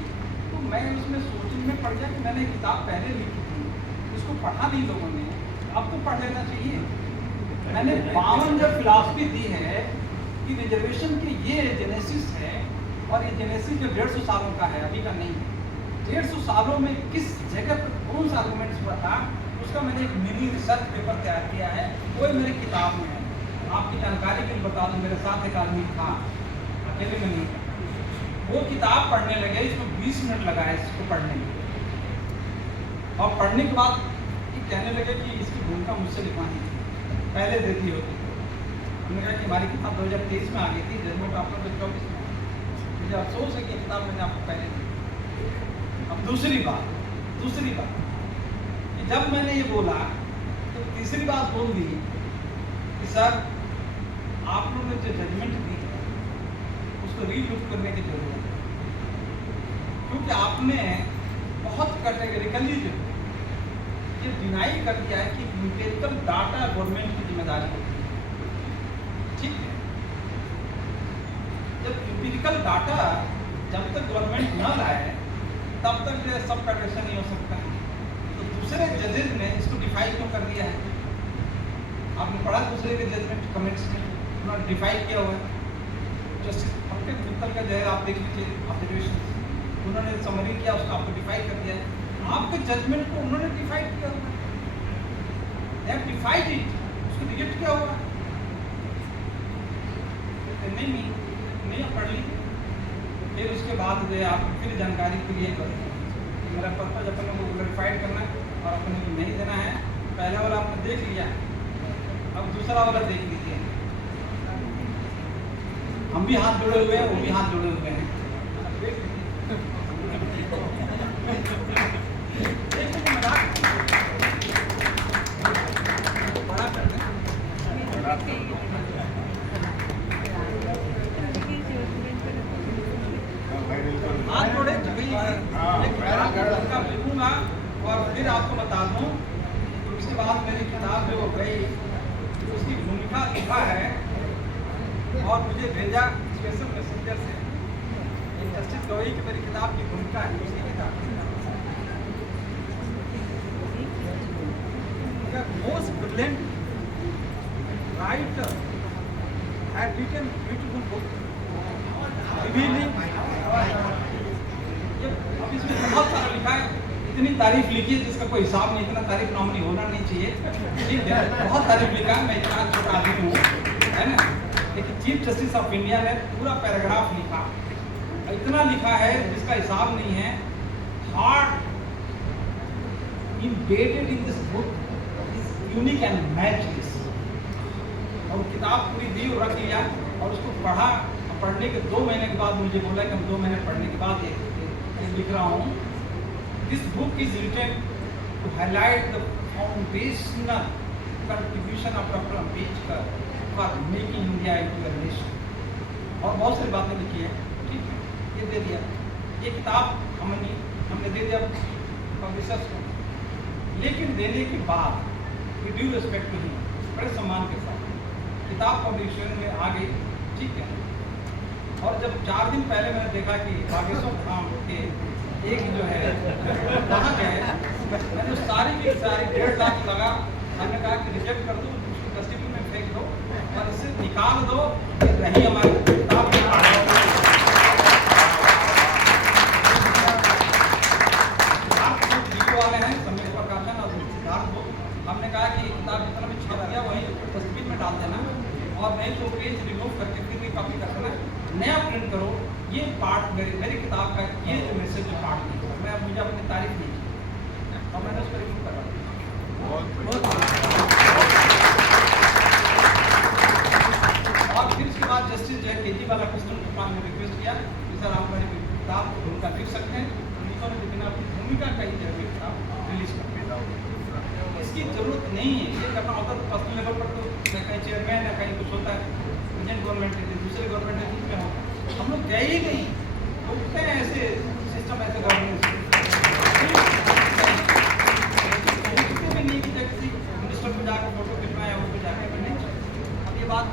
तो मैं उसमें सोचने में पड़ गया कि मैंने किताब पहले लिखी थी, इसको पढ़ा नहीं लोगों ने, अब तो पढ़ लेना चाहिए। मैंने 52 जब फिलॉसफी दी है कि रिजर्वेशन के ये जेनेसिस है, और ये जेनेसिस जो 150 सालों का है, अभी का नहीं है। 150 सालों में किस जगह पर कौन सा आर्गूमेंट्स हुआ था, उसका मैंने एक मिनी रिसर्च पेपर तैयार किया है, वो मेरी किताब में है। आपकी जानकारी के लिए बता दूं, मेरे साथ एक आदमी था, अकेले में नहीं था। वो किताब पढ़ने लगे, इसमें 20 मिनट लगा है इसको पढ़ने में, और पढ़ने के बाद कहने लगे कि इसकी भूमिका मुझसे लिखवानी थी, पहले देती होती। हमने कहा कि हमारी किताब 2023 में आ गई थी, जजमेंट आपका 2024 में। मुझे अफसोस है कि किताब मैंने आपको पहले दी। अब दूसरी बात कि जब मैंने ये बोला तो तीसरी बात बोल दी कि सर आप लोगों ने जो जजमेंट दी है उसको रीलुक करने की जरूरत है, क्योंकि आपने बहुत कैटेगरिकली जो ये डिनाई कर दिया है कि इंपेरिकल डाटा गवर्नमेंट की जिम्मेदारी है। ठीक है, जब इंपेरिकल डाटा जब तक गवर्नमेंट न लाए तब तक जो सब फेडरेशन नहीं हो सकता। तो दूसरे जजेस ने इसको डिफाइन क्यों कर दिया है? आपने पढ़ा दूसरे के जजमेंट कमेंट्स में, उन्होंने डिफाइन किया हुआ है। जस्टिस पंकज मित्तल का जो है आप देख लीजिए ऑब्जर्वेशन, उन्होंने समरी किया, उसको आपको डिफाइन कर दिया है। आपके जजमेंट को उन्होंने डिफाइन किया हुआ है, डिफाइड इट, उसको रिजेक्ट किया हुआ है। नहीं पढ़ ली। फिर उसके बाद जो है आप फिर जानकारी के लिए मेरा पर्पज अपने को क्लैरिफाइड करना है और अपने को नहीं देना है। पहला वाला आपने देख लिया, अब दूसरा वाला देख लीजिए। हम भी हाथ जोड़े हुए हैं, वो भी हाथ जोड़े हुए हैं। हाथ जोड़े लिखूंगा और फिर आपको बता दूं। उसके बाद मेरी किताब जो गई उसकी भूमिका लिखा है और मुझे भेजा स्पेशल मैसेंजर से जस्टिस गवई की मेरी किताब की भूमिका है, उसकी किताब most brilliant writer had written beautiful book revealing. अब इसमें बहुत सारा लिखा है, इतनी तारीफ लिखी है जिसका कोई हिसाब नहीं, इतना तारीफ नॉर्मली होना नहीं चाहिए। ठीक है, बहुत तारीफ लिखा है, मैं इतना छोटा आदमी हूँ, है ना। लेकिन चीफ जस्टिस ऑफ इंडिया ने पूरा पैराग्राफ लिखा, इतना लिखा है जिसका हिसाब नहीं है। Heart embedded in this book is unique and matchless। और किताब पूरी दी और रख लिया और उसको पढ़ा। पढ़ने के 2 महीने के बाद मुझे बोला कि हम 2 महीने पढ़ने के बाद ये लिख रहा हूँ। This book is written to highlight the foundational contribution of doctor Ambedkar for making India into a nation. और बहुत सारी बातें लिखी है। ठीक है, ये दे दिया, ये किताब हमने दे दिया पब्लिशर्स को। लेकिन देने के बाद ड्यू रिस्पेक्ट टू हिम, बड़े सम्मान के साथ किताब पब्लिशर में आ गई। ठीक है, और जब 4 दिन पहले मैंने देखा कि बागेश्वर धाम के एक जो है वहाँ गए, मैंने सारी 1.5 लाख लगा। मैंने कहा कि रिजेक्ट कर दो, उसको डस्टबिन में फेंक दो और इसे निकाल दो, रही हमारी किताब। वाले हैं समीर प्रकाशन और सिद्धार्थ को हमने कहा कि किताब जितना भी छप दिया वही डस्टबिन में डाल देना, और नहीं तो पेज रिमूव करके फिर भी कॉपी कर देना, नया प्रिंट करो। ये पार्ट मेरी किताब का ये जो मैसेज जो पार्ट नहीं था, मैं मुझे अपनी तारीफ नहीं की और मैंने उसको रिमूव करा। और फिर उसके बाद जस्टिस जो है केजरीवाल कृष्ण कुमार ने रिक्वेस्ट किया कि सर आप मेरी किताब को भूमिका लिख सकते हैं, लेकिन अपनी भूमिका का ही जो किताब रिलीज कर। इसकी जरूरत नहीं है। ये करना होता तो पर्सनल लेवल पर तो कहीं चेयरमैन या कहीं कुछ होता है, प्रेजेंट गवर्नमेंट के दूसरे गवर्नमेंट के में होता। हम लोग गए ही नहीं, उठते हैं ऐसे सिस्टम, ऐसे गवर्नेंस भी नहीं कि किसी मिनिस्टर को जाकर फोटो खिंचवाए या उनको जाकर नहीं। अब ये बात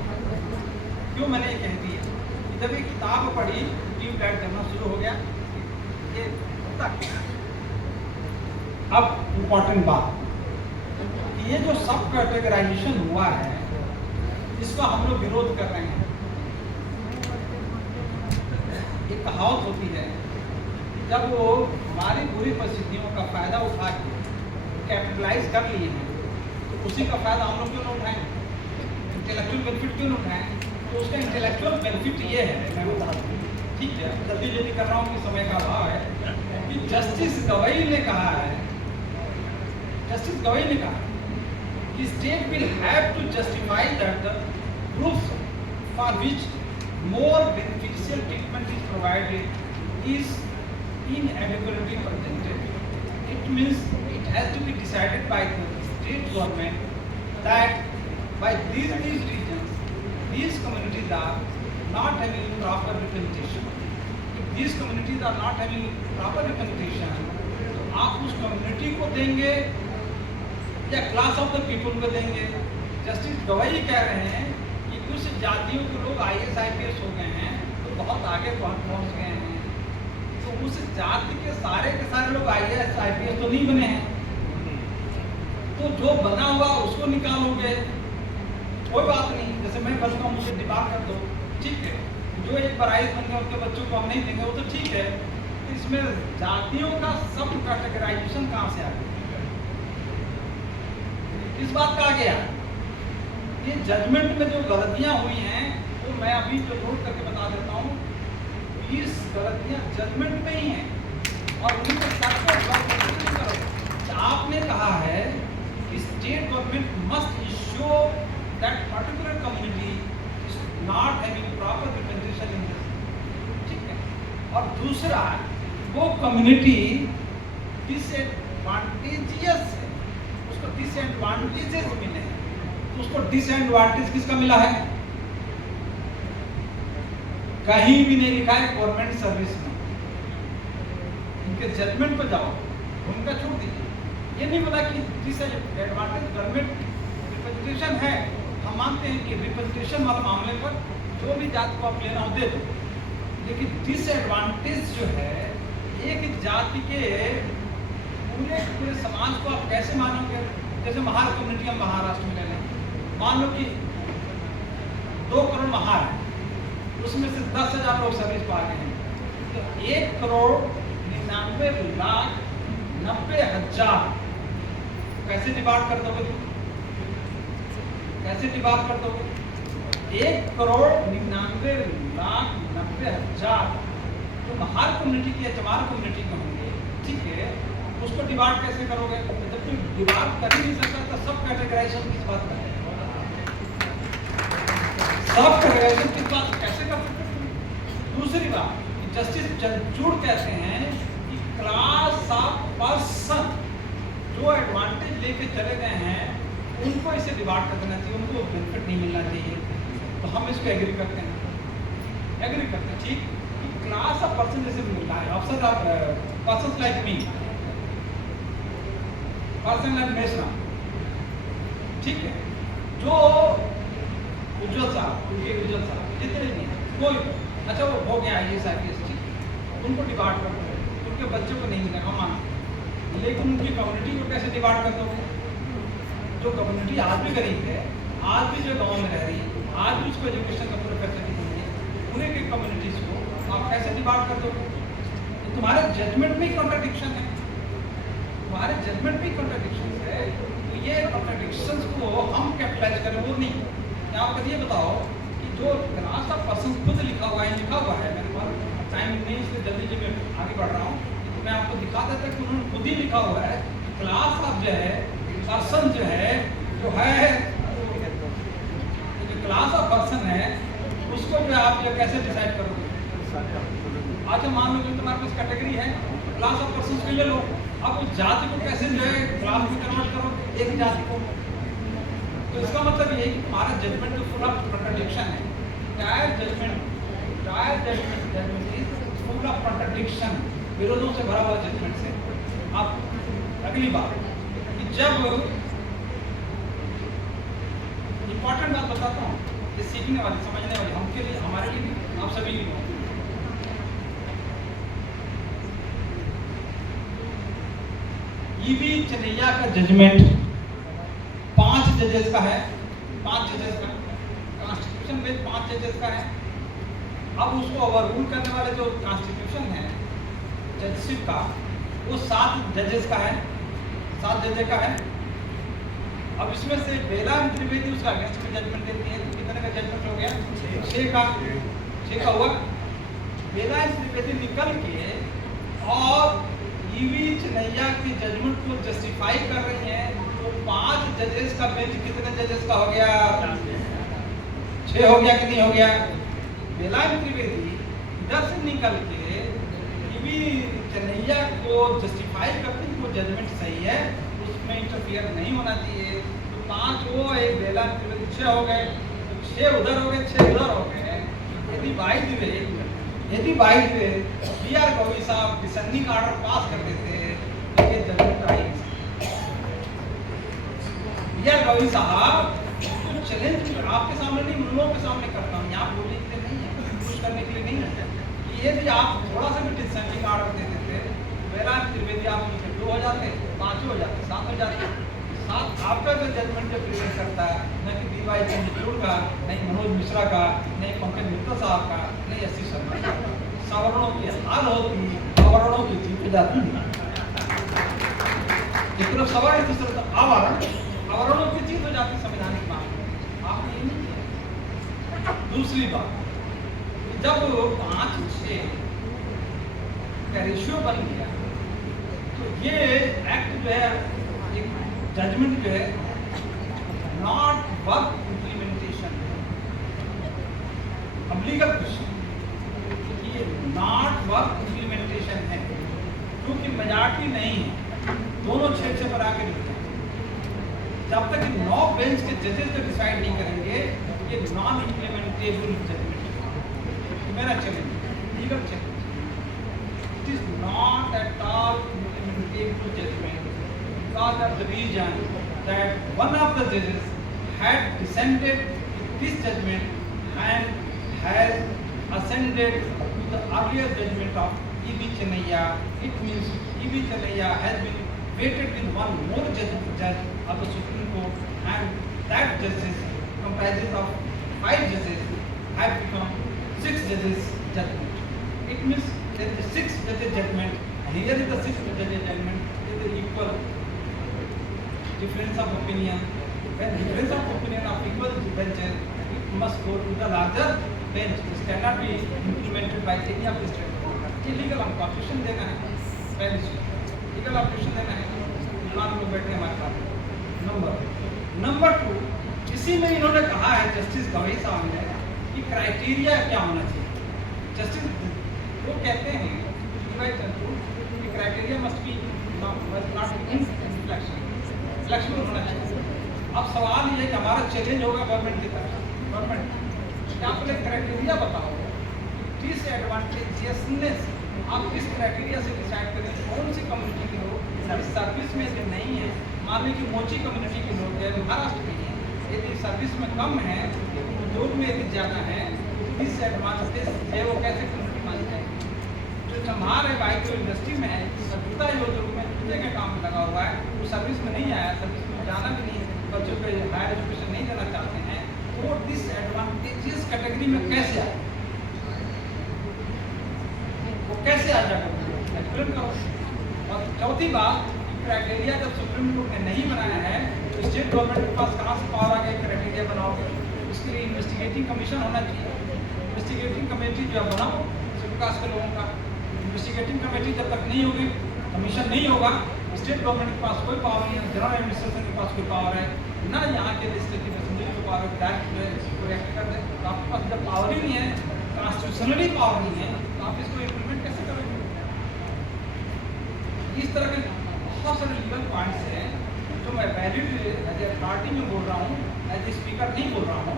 क्यों मैंने ये कह दी है कि जब ये किताब पढ़ी टीम टाइट करना शुरू हो गया, ये होता क्या। अब इम्पोर्टेंट बात, ये जो सब कैटेगराइजेशन हुआ है इसका हम लोग विरोध कर रहे हैं। एक कहावत होती है, जब वो हमारी बुरी परिस्थितियों का फायदा उठा के कैपिटलाइज कर लिए हैं तो उसी का फायदा हम लोग क्यों न उठाएं, इंटेलेक्चुअल बेनिफिट क्यों न उठाएं। तो उसका इंटेलेक्चुअल बेनिफिट ये है, मैं बता दूँ, ठीक है, जल्दी जल्दी कर रहा हूँ कि समय का अभाव है, कि जस्टिस गवई ने कहा है, जस्टिस गवई ने कहा कि state will have to justify that the proof for which more beneficial treatment is provided is inadequately presented. It means it has to be decided by the state government that by these reasons these communities are not having proper representation. If these communities are not having proper representation, तो आप उस community को देंगे या class of the people को देंगे। Justice Gavai कह रहे हैं कुछ जातियों के लोग IAS IPS हो गए हैं तो बहुत आगे पहुंच गए हैं, तो उस जाति के सारे लोग IAS IPS तो नहीं बने हैं, तो जो बना हुआ उसको निकालोगे, कोई बात नहीं। जैसे मैं बनता हूँ, मुझे डिबार कर दो, ठीक है, जो एक बार IAS बन गए उनके बच्चों को हम नहीं देंगे, वो तो ठीक है। इसमें जातियों का सब कैटेगराइजेशन कहाँ से आ गया, किस बात का आ गया। ये जजमेंट में जो गलतियां हुई हैं वो मैं अभी जो नोट करके बता देता हूँ, 20 गलतियां जजमेंट में ही हैं और उन्हीं को करो। आपने कहा है कि state government must ensure that particular community is not having proper representation in this, ठीक है। और दूसरा, वो कम्युनिटी डिसएडवांटेजियस है, उसको डिसएडवांटेजेस मिले हैं, तो उसको डिसएडवांटेज किसका मिला है, कहीं भी नहीं लिखा है गवर्नमेंट सर्विस में। इनके जजमेंट पे जाओ, उनका छोड़ दीजिए, ये नहीं बोला कि डिसएडवांटेज गवर्नमेंट रिप्रेजेंटेशन है। हम मानते हैं कि रिप्रेजेंटेशन वाले मामले पर जो भी जाति को आप लेना हो दे दो, लेकिन डिसएडवांटेज जो है एक जाति के पूरे समाज को आप कैसे मानोगे। जैसे महार कम्युनिटी हम महाराष्ट्र में ले लें, मान लो कि 2 करोड़ महार है, उसमें से 10,000 लोग सर्विस पा गए हैं, तो 1,99,90,000 कैसे डिवाइड कर दोगे, कैसे डिवाइड कर दोगे। 1,99,90,000 जो महार कम्युनिटी की या चमार कम्युनिटी के होंगे, ठीक है, उसको डिवाइड कैसे करोगे। जब तुम डिवाइड कर ही नहीं सकता तो सब कैटेगराइजेशन किस बात का है, सब कैटेगराइजेशन किस बात कैसे कर सकते हैं। दूसरी बात, जस्टिस चंद्रचूड़ कहते हैं कि क्लास ऑफ पर्सन जो एडवांटेज लेके चले गए हैं उनको इसे डिवाइड कर देना चाहिए, उनको बेनिफिट नहीं मिलना चाहिए। तो हम इसको एग्री करते हैं, ठीक। क्लास ऑफ पर्सन जैसे मिलता है, option of person like me, person like Mesra, ठीक है, जो उज्जवल साहब जितने नहीं कोई, अच्छा वो हो गया IAS IPS, ठीक, उनको डिवाइड कर दो, उनके बच्चों को नहीं मिलेगा मान, लेकिन उनकी कम्युनिटी को कैसे डिवाइड कर दोगे। जो कम्युनिटी आज भी गरीब है, आज भी जो गाँव में रह रही है, आज भी उसको एजुकेशन का पूरा फैसिलिटी मिल है, पूरे के कम्युनिटीज को आप कैसे डिवाइड कर दोगे। तो तुम्हारे जजमेंट में ही कॉन्ट्रडिक्शन है, तुम्हारे जजमेंट में ही कॉन्ट्रडिक्शन है। तो ये कॉन्ट्रडिक्शंस को हम कैपिटलाइज करें, वो नहीं। क्या आप ये बताओ कि जो क्लास ऑफ पर्सन खुद लिखा हुआ है मेरे पास टाइम नहीं, इसलिए जल्दी जल्दी आगे बढ़ रहा हूँ, तो मैं आपको दिखा देता कि उन्होंने खुद ही लिखा हुआ है क्लास ऑफ जो है पर्सन जो है जो क्लास ऑफ पर्सन है उसको जो आप जो कैसे डिसाइड करोगे। अच्छा मान लो कि तुम्हारे पास कैटेगरी है, क्लास ऑफ पर्सन के ले लो, अब उस जाति को कैसे जो है क्लास में कन्वर्ट करो, एक जाति को। तो इसका मतलब ये है कि तुम्हारा जजमेंट तो फुल ऑफ कॉन्ट्रडिक्शन है। Judgement is full of contradiction, विरोधों से भरा हुआ जजमेंट से। अब अगली बात कि जब इंपॉर्टेंट बात बताता हूँ, ये सीखने वाली, समझने वाली, हम के लिए, हमारे लिए भी, आप सभी के लिए। ईवी चनैया का जजमेंट 5 जजेस का है, 5 जजेस का, कॉन्स्टिट्यूशन में 5 जजेस का है। अब उसको ओवररूल करने वाले जो कॉन्स्टिट्यूशन है जजशिप का, वो 7 जजेस का है, 7 जजेस का है। अब इसमें से बेला त्रिवेदी उसका अगेंस्ट में जजमेंट देती है। कितने का जजमेंट हो गया? 6 का हुआ। बेला त्रिवेदी निकल के और ईवी चनैया की जजमेंट को जस्टिफाई कर रही हैं, तो 5 जजेस का बेंच कितने जजेस का हो गया? 6 हो गया कि नहीं हो गया? बेला त्रिवेदी इधर से निकल के ईवी चनैया को जस्टिफाई करती है, वो जजमेंट सही है, उसमें इंटरफियर नहीं होना चाहिए। तो 5 वो, एक बेला त्रिवेदी, 6 हो गए। तो 6 उधर हो गए, 6 उधर हो गए। यदि by the way B R Gavai साहब डिसेंडिंग ऑर्डर पास कर देते तो ये जजमेंट आएगी। बी आर गवई साहब तो चैलेंज आपके सामने नहीं, उन लोगों के सामने करता हूँ, यहाँ बोलने के लिए नहीं है, कुछ करने के लिए नहीं है। कि यदि आप थोड़ा सा भी डिसेंडिंग ऑर्डर दे देते, बेला त्रिवेदी आप नीचे 2 हो जाते, 5 हो जाते, 7 हो जाते। 7 आपका जो जजमेंट जो प्रिवेंट करता है, न कि DY चंद्रचूड़ का, नहीं मनोज मिश्रा का, नहीं पंकज मित्तल साहब का, नहीं SC शर्मा का। सवर्णों की हार होती, अवर्णों की जीत हो जाती। एक तरफ सवर्ण, दूसरी तरफ अवर्णों की जीत हो जाती संवैधानिक मामले में। आपने ये नहीं किया। दूसरी बात, जब 5-6 का रेशियो बन गया, तो ये एक्ट जो है, एक जजमेंट जो है, नॉट वर्क इम्प्लीमेंटेशन। अब लीगल क्वेश्चन, ये नॉट वर्क इम्प्लीमेंटेशन है क्योंकि मेजॉरिटी नहीं है, दोनों 6 पर आके रुक जाए। जब तक 9 बेंच के जजेस जो डिसाइड नहीं करेंगे, ये नॉन इम्प्लीमेंटेबल जजमेंट। मेरा challenge, legal challenge, it is not at all implementable judgment because of the reason that one of the judges had dissented with this judgment and has ascended to the earlier judgment of E.B. Chennaiya. It means E.B. Chennaiya has been weighted with one more judge of the Supreme Court, and that judges comprises of 5 judges have become 6 judges judgment. It means that the 6 judges judgment, here is the 6 judges judgment, is the equal difference of opinion. When difference of opinion of equal benches, it must go to the larger bench. This cannot be implemented by any of the state court. Illegal हम competition देना है, पहली चीज legal operation देना है, मान लो बैठे हमारे साथ। नंबर 2, इसी में इन्होंने कहा है जस्टिस गवई साहब ने कि क्राइटेरिया क्या होना चाहिए। जस्टिस वो कहते हैं कि criteria must be not inflection, flexible होना चाहिए। अब सवाल ये है कि हमारा चैलेंज होगा गवर्नमेंट की तरफ, गवर्नमेंट आप लोग क्राइटेरिया बताओ, डिसएडवांटेजियसनेस आप किस क्राइटेरिया से डिसाइड करें कौन सी कम्युनिटी के लोग सर्विस में से नहीं है। मान लीजिए मोची कम्युनिटी के लोग हैं, महाराष्ट्र में हैं, यदि सर्विस में कम है, उद्योग में यदि ज़्यादा है, डिसएडवांटेज है, वो कैसे कम्युनिटी मानी जाएगी? जो संभार है भाई, जो इंडस्ट्री में है, सभ्यता योजना में दूसरे के काम में लगा हुआ है, वो सर्विस में नहीं आया, सर्विस में जाना भी नहीं, बच्चों को हायर एजुकेशन नहीं देना चाहते हैं, तो वो डिसएडवांटेजियस कैटेगरी में कैसे आए, वो कैसे आ जाएगा, एक्सप्लेन करो। और चौथी बात, क्राइटेरिया जब सुप्रीम कोर्ट ने नहीं बनाया है, तो स्टेट गवर्नमेंट के पास कहाँ से पावर आ गया क्राइटेरिया बनाओगे? इसके लिए इन्वेस्टिगेटिंग कमीशन होना चाहिए। इन्वेस्टिगेटिंग कमेटी जो बनाओ शेड्यूल कास्ट के लोगों का, इन्वेस्टिगेटिंग कमेटी जब तक नहीं होगी, कमीशन नहीं होगा, स्टेट गवर्नमेंट के पास कोई पावर नहीं है, जनरल एडमिनिस्ट्रेशन के पास कोई पावर है ना, यहाँ के लेजिस्लेटिव असेंबली को पावर है डायरेक्ट रिएक्ट कर दे। तो आपके पास जब पावर ही नहीं है, कॉन्स्टिट्यूशनली पावर नहीं है, तो आप इसको इम्प्लीमेंट कैसे करोगे? इस तरह के बहुत सारे लीगल पॉइंट्स हैं जो मैं वैलिड एज ए पार्टी में बोल रहा हूँ, एज ए स्पीकर नहीं बोल रहा हूँ,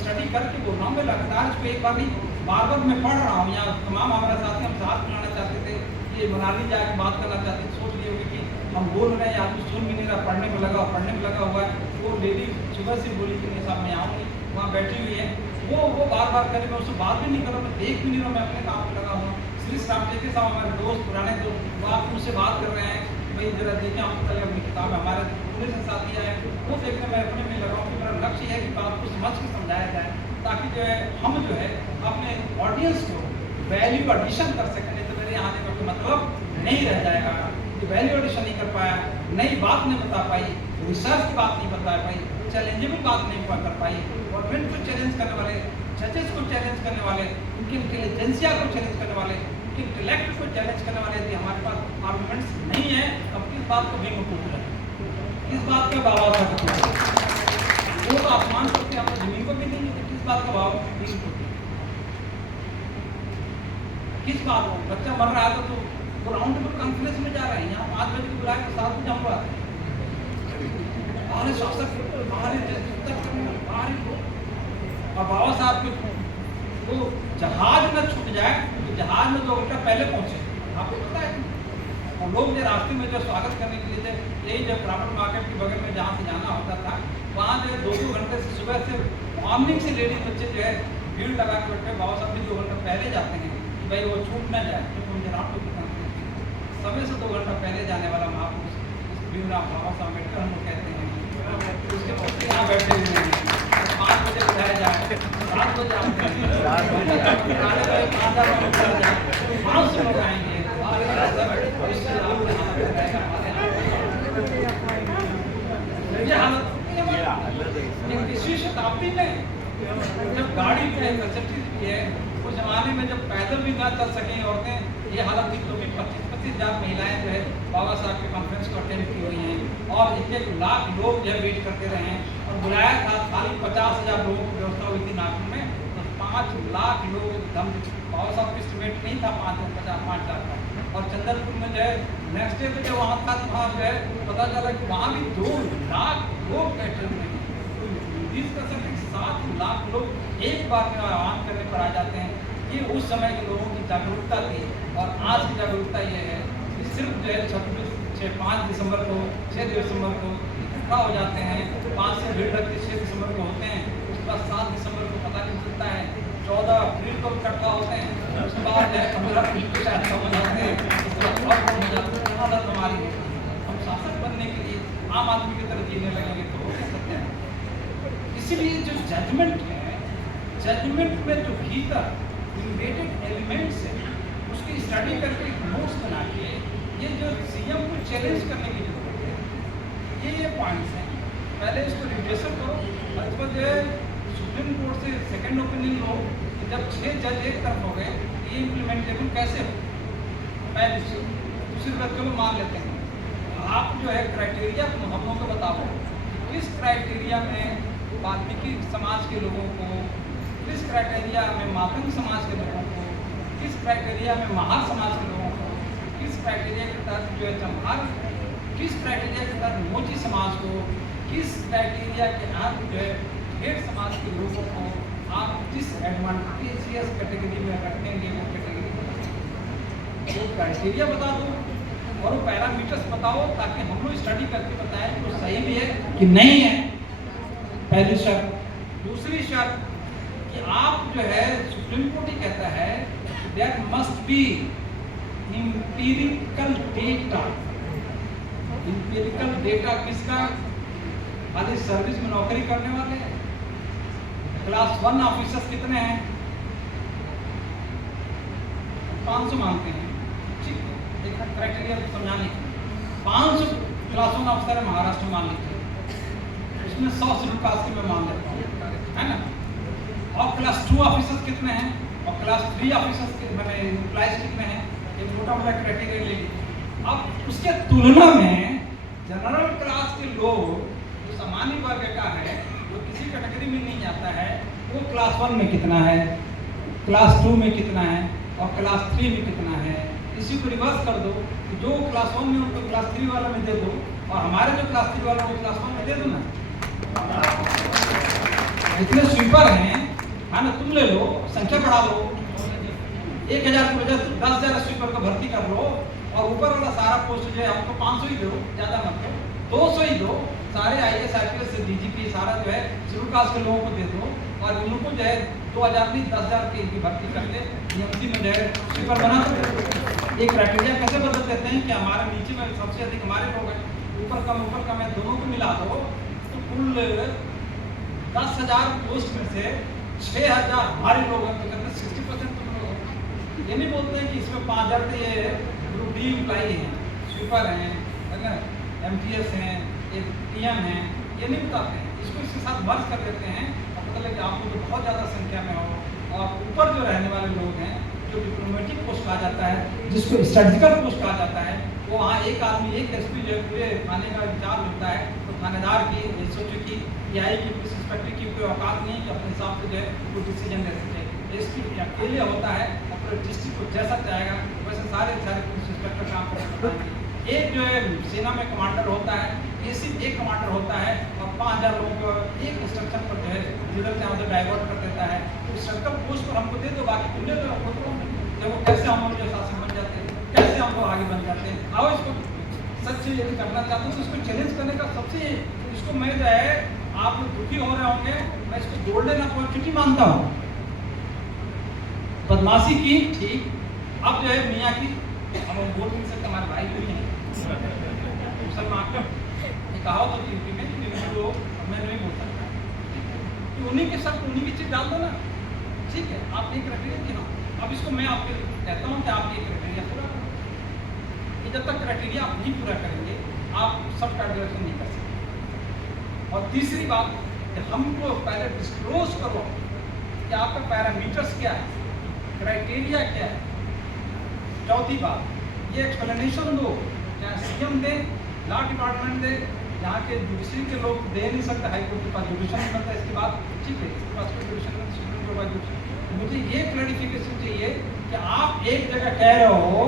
स्टडी करके बोल रहा हूँ। मैं लगातार इसको एक बार नहीं बार मैं पढ़ रहा हूँ। यहाँ तमाम हमारे साथी हम साथ मिलाना चाहते थे कि मनाली जाके बात करना चाहते थे, सोच लिए होंगे कि हम बोल रहे हैं, आदमी सुन भी नहीं रहा, पढ़ने में लगा हुआ है। वो लेडी सुबह से बोली कि नहीं साहब मैं आऊँगी, वहाँ बैठी हुई है, वो बार करे, मैं उससे बात भी नहीं कर रहा, मैं देख भी नहीं रहा, मैं अपने काम में लगा हुआ। श्री रामचेती साहब हमारे दोस्त, पुराने दोस्त, वो आप मुझसे बात कर रहे हैं, भाई जरा देखें आप कल अपनी किताब है, हमारे पुलिस से साथी आए, वो देखने मैं अपने में लगा हूँ कि मेरा लक्ष्य है कि बात को समझ के समझाया जाए, ताकि जो है हम जो है अपने ऑडियंस को वैल्यू एडिशन कर सकें। नहीं तो मेरे यहाँ आने का कोई मतलब नहीं रह जाएगा कि वैल्यू एडिशन नहीं कर पाया, नई बात नहीं बता पाई, रिसर्च की बात नहीं बता पाई, चैलेंजेबल बात नहीं कर पाई, गवर्नमेंट को चैलेंज करने वाले, जजेस को चैलेंज करने वाले, उनकी इंटेलिजेंसिया को चैलेंज करने वाले, उनके इंटेलेक्ट को चैलेंज करने वाले यदि हमारे पास आर्गूमेंट्स नहीं है, अब किस बात को भी मुकुट है, किस बात का बाबा था वो तो आसमान करते हैं, अपने जमीन को भी नहीं है, किस बात का बाबा किस बात को बच्चा मर रहा है तो वो राउंड टेबल कॉन्फ्रेंस में जा रहे हैं, यहाँ 5 बजे को बुलाया 7 बजे हम आते हैं, बाहरी शासक बाहरी और बाबा साहब के तो जहाज न छूट जाए तो जहाज में 2 घंटा पहले पहुंचे, आपको पता है। और लोग जो रास्ते में जो स्वागत करने के लिए यही जब क्राफ्ट मार्केट के बगल में जहाँ से जाना होता था, वहाँ जो 2-2 घंटे से सुबह से मॉर्निंग से लेडीज बच्चे जो है भीड़ लगा के बैठे, बाबा साहब भी 2 घंटा पहले जाते हैं कि भाई वो छूट न जाए, क्योंकि उनके राम को समय से 2 घंटा पहले जाने वाला महापुरुष भीमराव बाबा साहब अम्बेडकर हम लोग कहते हैं। उसके बच्चे यहाँ बैठे हुए हैं, 5 बजे उठाया जाए, 7 बजे लोग आएंगे, ये हालत इसी शताब्दी में जब गाड़ी पे फैसिलिटीज भी है, उस जमाने में जब पैदल भी ना चल सकें औरतें, ये हालत थी, तो भी 25-25 हज़ार महिलाएं जो है बाबा साहब के कॉन्फ्रेंस को अटेंड की हुई हैं और 1-1 लाख लोग जो है वेट करते रहे हैं और बुलाया था। खाली 50,000 लोगों की व्यवस्था हुई थी नागपुर में, तो 5 लाख लोग एकदम बाबा साहब का एस्टिमेट नहीं था 5 लाख का। और चंदनपुर में जो है नेक्स्ट डे पे जो वहाँ था, वहाँ जो है पता चला कि वहाँ भी 2 लाख लोग बैठे हुए हैं। 7 लाख लोग एक बार में आह्वान करने पर आ जाते हैं। ये उस समय के लोगों की जागरूकता थी और आज की जागरूकता ये है कि सिर्फ जो है 5 दिसंबर को 6 दिसंबर को इकट्ठा हो जाते हैं, 5 से भीड़ रखते 6 दिसंबर को होते हैं, उसके बाद 7 दिसंबर को पता नहीं चलता है, 14 अप्रैल को इकट्ठा होते हैं, उसके बाद 15 अप्रैल को शायद हो जाते हैं, उसके बाद और हो जाते हैं। हालत हमारी होती है, हम शासक बनने के लिए आम आदमी की तरह जीने लगेंगे तो हो नहीं सकते हैं। इसीलिए जो जजमेंट है, जजमेंट में जो भीतर इम्बेडेड एलिमेंट्स है, उसकी स्टडी करके नोट्स बना के ये जो सीएम को चैलेंज करने की जरूरत है, ये पॉइंट्स हैं। पहले इसको रिप्रेशन करो, और इसके बाद जो है सुप्रीम कोर्ट से सेकंड ओपिनियन लो कि जब 6 जज एक तरफ हो गए, ये इम्प्लीमेंटेबल कैसे हो। पहले दूसरी बात चलो मान लेते हैं, आप जो है क्राइटेरिया हम लोगों को बताओ, किस क्राइटेरिया में वाल्मीकि समाज के लोगों को, किस क्राइटेरिया में मातंग समाज के लोगों को, किस क्राइटेरिया में महार समाज के लोगों को, किस क्राइटेरिया के तहत जो है चमहार, किस क्राइटेरिया के तहत मोची समाज को, किस क्राइटेरिया के तहत जो है ठेठ समाज के लोगों को आप जिस एडवांटेजियस कैटेगरी में रखेंगे वो कैटेगरी वो क्राइटेरिया बता दो और वो पैरामीटर्स बताओ, ताकि हम लोग स्टडी करके बताएं कि वो सही भी है कि नहीं है। पहली शर्त। दूसरी शर्त कि आप जो है सुप्रीम कोर्ट ही कहता है there must be empirical data. Empirical data किसका? खाली सर्विस में नौकरी करने वाले हैं। क्लास 1 ऑफिसर्स कितने हैं? 500 मांगते हैं, ठीक है, एक क्राइटेरिया समझाने के 500 क्लास 1 ऑफिसर है महाराष्ट्र में, मान लीजिए उसमें 100 शेड्यूल कास्ट के मैं मान लेता हूँ, है ना। और क्लास 2 ऑफिसर्स कितने हैं और क्लास 3 ऑफिसर्स के मैंने एम्प्लॉइज कितने हैं, एक मोटा मोटा क्राइटेरिया ले लीजिए। अब उसके तुलना में जनरल क्लास के लोग जो सामान्य वर्ग का है, जो किसी कैटेगरी में नहीं आता है, वो क्लास 1 में कितना है, क्लास 2 में कितना है और क्लास 3 में कितना है, इसी को रिवर्स कर दो कि जो क्लास 1 में उनको क्लास 3 वाला में दे दो और हमारे जो क्लास 3 वाला वो क्लास 1 में दे दो ना। इतने स्वीपर हैं, है ना, तुम ले लो, संख्या बढ़ा लो, 1000 की वजह 10,000 स्वीपर को भर्ती कर लो और ऊपर वाला सारा पोस्ट जो है हमको 500 ही दो, ज़्यादा मत दो, 200 ही दो, सारे IAS IPS से DGP सारा जो है शेड्यूल कास्ट के लोगों को दे दो और उनको जो है 2000 नहीं 10,000 की इनकी भर्ती करके EMC में जो है स्वीपर बना दो। एक क्राइटेरिया कैसे बदल देते हैं कि हमारे नीचे में सबसे अधिक हमारे लोग हैं, ऊपर कम है, दोनों को मिला दो तो कुल 10,000 पोस्ट में से 6,000 हमारे लोग हैं, तो कहते हैं 60% तुम लोग हो। ये नहीं बोलते हैं कि इसमें 5,000 तो ये ग्रुप डी एम्प्लाई हैं, स्वीपर हैं, है ना, MTS हैं, एक PM हैं, ये नहीं बताते हैं, इसको इसके साथ मर्ज कर देते हैं और पता लगे आप लोग बहुत ज़्यादा संख्या में हो और ऊपर जो रहने वाले लोग हैं जो डिप्लोमेटिक पोस्ट कहा जाता है, जिसको स्ट्रेटेजिकल पोस्ट कहा जाता है, वो वहाँ एक आदमी एक SP जो है पूरे थाने का इंचार्ज होता है, तो थानेदार की SHO की PI की पुलिस इंस्पेक्टर की कोई औकात नहीं कि अपने हिसाब से जो है कोई डिसीजन ले सके। SP अकेले होता है और पूरे डिस्ट्रिक्ट को जैसा चाहेगा वैसे सारे पुलिस इंस्पेक्टर काम करते हैं। एक जो है सेना में कमांडर होता है, AC एक कमांडर होता है और 5,000 लोगों को एक इंस्ट्रक्शन पर जो है जिधर से उधर डाइवर्ट कर देता है। तो सर्कल पोस्ट पर हमको दे दो, बाकी तुमने तो देखो कैसे हम लोग जो शासन बन जाते हैं, कैसे हम लोग आगे बन जाते हैं। आओ इसको सच यदि करना चाहते हो तो इसको चैलेंज करने का सबसे, इसको मैं जो है आप लोग दुखी हो रहे होंगे, मैं इसको गोल्डन अपॉर्चुनिटी मानता हूँ। बदमाशी की ठीक, अब जो है मियाँ की, अब हम बोल नहीं सकते, हमारे भाई भी हैं मुसलमान का कहावत होती है यूपी में, तो मैं नहीं बोल सकता कि उन्हीं के साथ उन्हीं की चीज डाल दो ना, ठीक है, आप ये क्राइटेरिया कि हाँ, अब इसको मैं आपके कहता हूँ कि आप ये क्राइटेरिया पूरा करो। कि जब तक क्राइटेरिया आप नहीं पूरा करेंगे आप सब कैटेगराइजेशन नहीं कर सकते। और तीसरी बात कि हमको पहले डिस्क्लोज करो कि आपका पैरामीटर्स क्या है, क्राइटेरिया क्या है। चौथी बात, ये एक्सप्लेनेशन दो, चाहे CM दे, लॉ डिपार्टमेंट दे, यहाँ के जुडिशरी के लोग दे नहीं सकते, हाई कोर्ट के पास जुडिशन नहीं बनता, इसके बाद ठीक है, इसके पास कोई जुडिशन नहीं, सुप्रीम कोर्ट का जुडिशन। मुझे ये क्लैरिफिकेशन चाहिए कि आप एक जगह कह रहे हो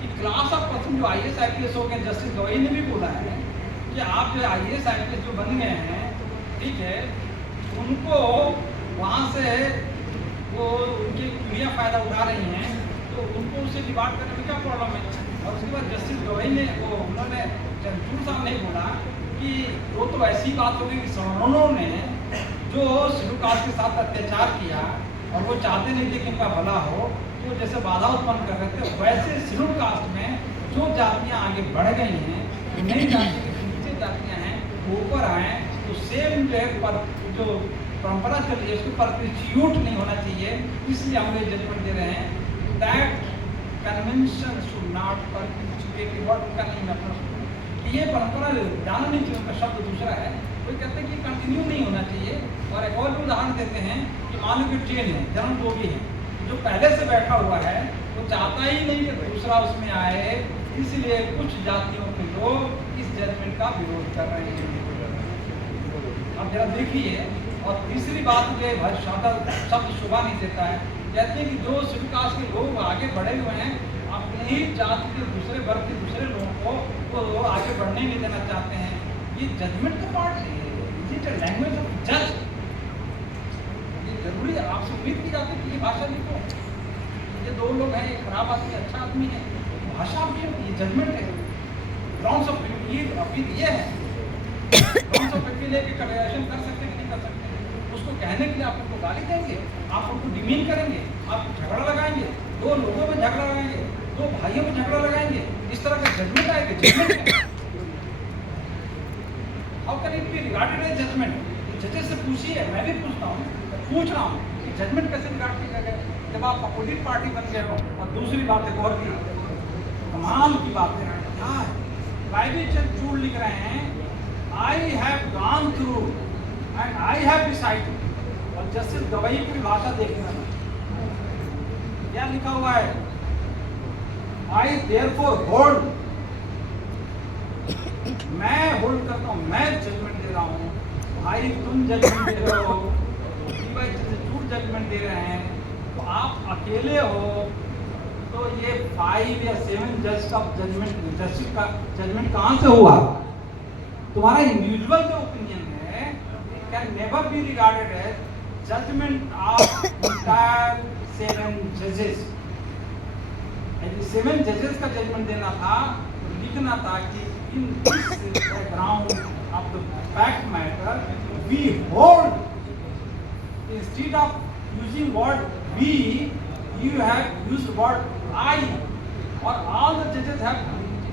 कि क्लास ऑफ पर्सन जो IAS IPS हो गए, जस्टिस गवाई ने भी बोला है कि आप जो IAS IPS जो बन गए हैं, ठीक है, उनको वहाँ से वो उनकी कुड़ियाँ फ़ायदा उठा रही हैं, तो उनको उससे डिबार्ट करने में क्या प्रॉब्लम है। और उसके बाद जस्टिस गवाई ने उन्होंने चंद्रचूड़ साहब ने बोला कि वो तो ऐसी बात होगी कि सवर्णों ने जो शेड्यूल कास्ट के साथ अत्याचार किया और वो चाहते नहीं थे कि इनका भला हो, तो जैसे बाधा उत्पन्न कर रहे थे, वैसे शेड्यूल कास्ट में जो जातियाँ आगे बढ़ गई हैं, नई जाति की नीचे जातियाँ हैं वो ऊपर आए, तो सेम जो है पर जो परंपरा चल रही है उसको परपिच्यूट नहीं होना चाहिए। इसलिए हम ये जजमेंट दे रहे हैं that convention should not perpetuate, word का नहीं मतलब कि ये परंपरा जाना नहीं चाहिए, उनका शब्द दूसरा है, कोई कहते हैं कि कंटिन्यू नहीं होना चाहिए। और एक और भी उदाहरण देते हैं कि मान लो कि ट्रेन है, जन्म जो भी है, जो पहले से बैठा हुआ है वो चाहता ही नहीं कि दूसरा उसमें आए, इसलिए कुछ जातियों के लोग इस जजमेंट का विरोध कर रहे हैं। अब जरा देखिए। और तीसरी बात ये शब्द शोभा नहीं देता है, कहते हैं कि जो शेड्यूल कास्ट के लोग आगे बढ़े हुए हैं अपने ही जाति के दूसरे वर्ग के दूसरे लोगों को वो आगे बढ़ने नहीं देना चाहते हैं। ये जजमेंट का पार्ट है, इट इज लैंग्वेज ऑफ जज। ये जरूरी है, आपसे उम्मीद की जाती है कि ये भाषा लिखो, ये दो लोग हैं, एक खराब आदमी अच्छा आदमी है, भाषा भी ये जजमेंट है। ग्राउंड्स ऑफ अपील ये है, ग्राउंड्स ऑफ अपील लेके कैटेगराइजेशन कर सकते हैं कि नहीं कर सकते, उसको कहने के लिए आप उनको गाली देंगे, आप उनको डिमीन करेंगे, आप झगड़ा लगाएंगे, दो लोगों में झगड़ा लगाएंगे, दो भाइयों में झगड़ा लगाएंगे, इस तरह का जजमेंट आएगा। Judgment how can it be regarded as judgment? जजेस से पूछिए, मैं भी पूछता हूँ, पूछ रहा हूँ कि जजमेंट कैसे रिगार्ड किया गया जब आप अपोजिट पार्टी बन गए हो। और दूसरी बात है और भी कमाल की बात है, क्या है, प्राइवेट चंद्रचूड़ लिख रहे हैं, I have gone through and I have decided. और जस्टिस गवाई की भाषा देखना, क्या लिखा हुआ है, आई देयरफॉर होल्ड, मैं होल्ड करता हूँ, मैं जजमेंट दे रहा हूँ, भाई तुम जजमेंट दे रहे हो, भाई चंद्रचूड़ जजमेंट दे रहे हैं, तो आप अकेले हो, तो ये 5 या 7 जज का जजमेंट कहाँ से हुआ? तुम्हारा इंडिविजुअल जो ओपिनियन है can never be regarded as judgment of entire 7 जजेस। यदि 7 जजेस का जजमेंट देना था तो लिखना था कि in this background of the fact matter we hold, instead of using word we, you have used word I, or all the judges have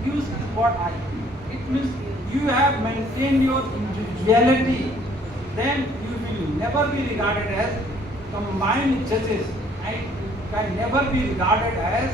used this word I. It means you have maintained your individuality. Then you will never be regarded as combined judges and can never be regarded as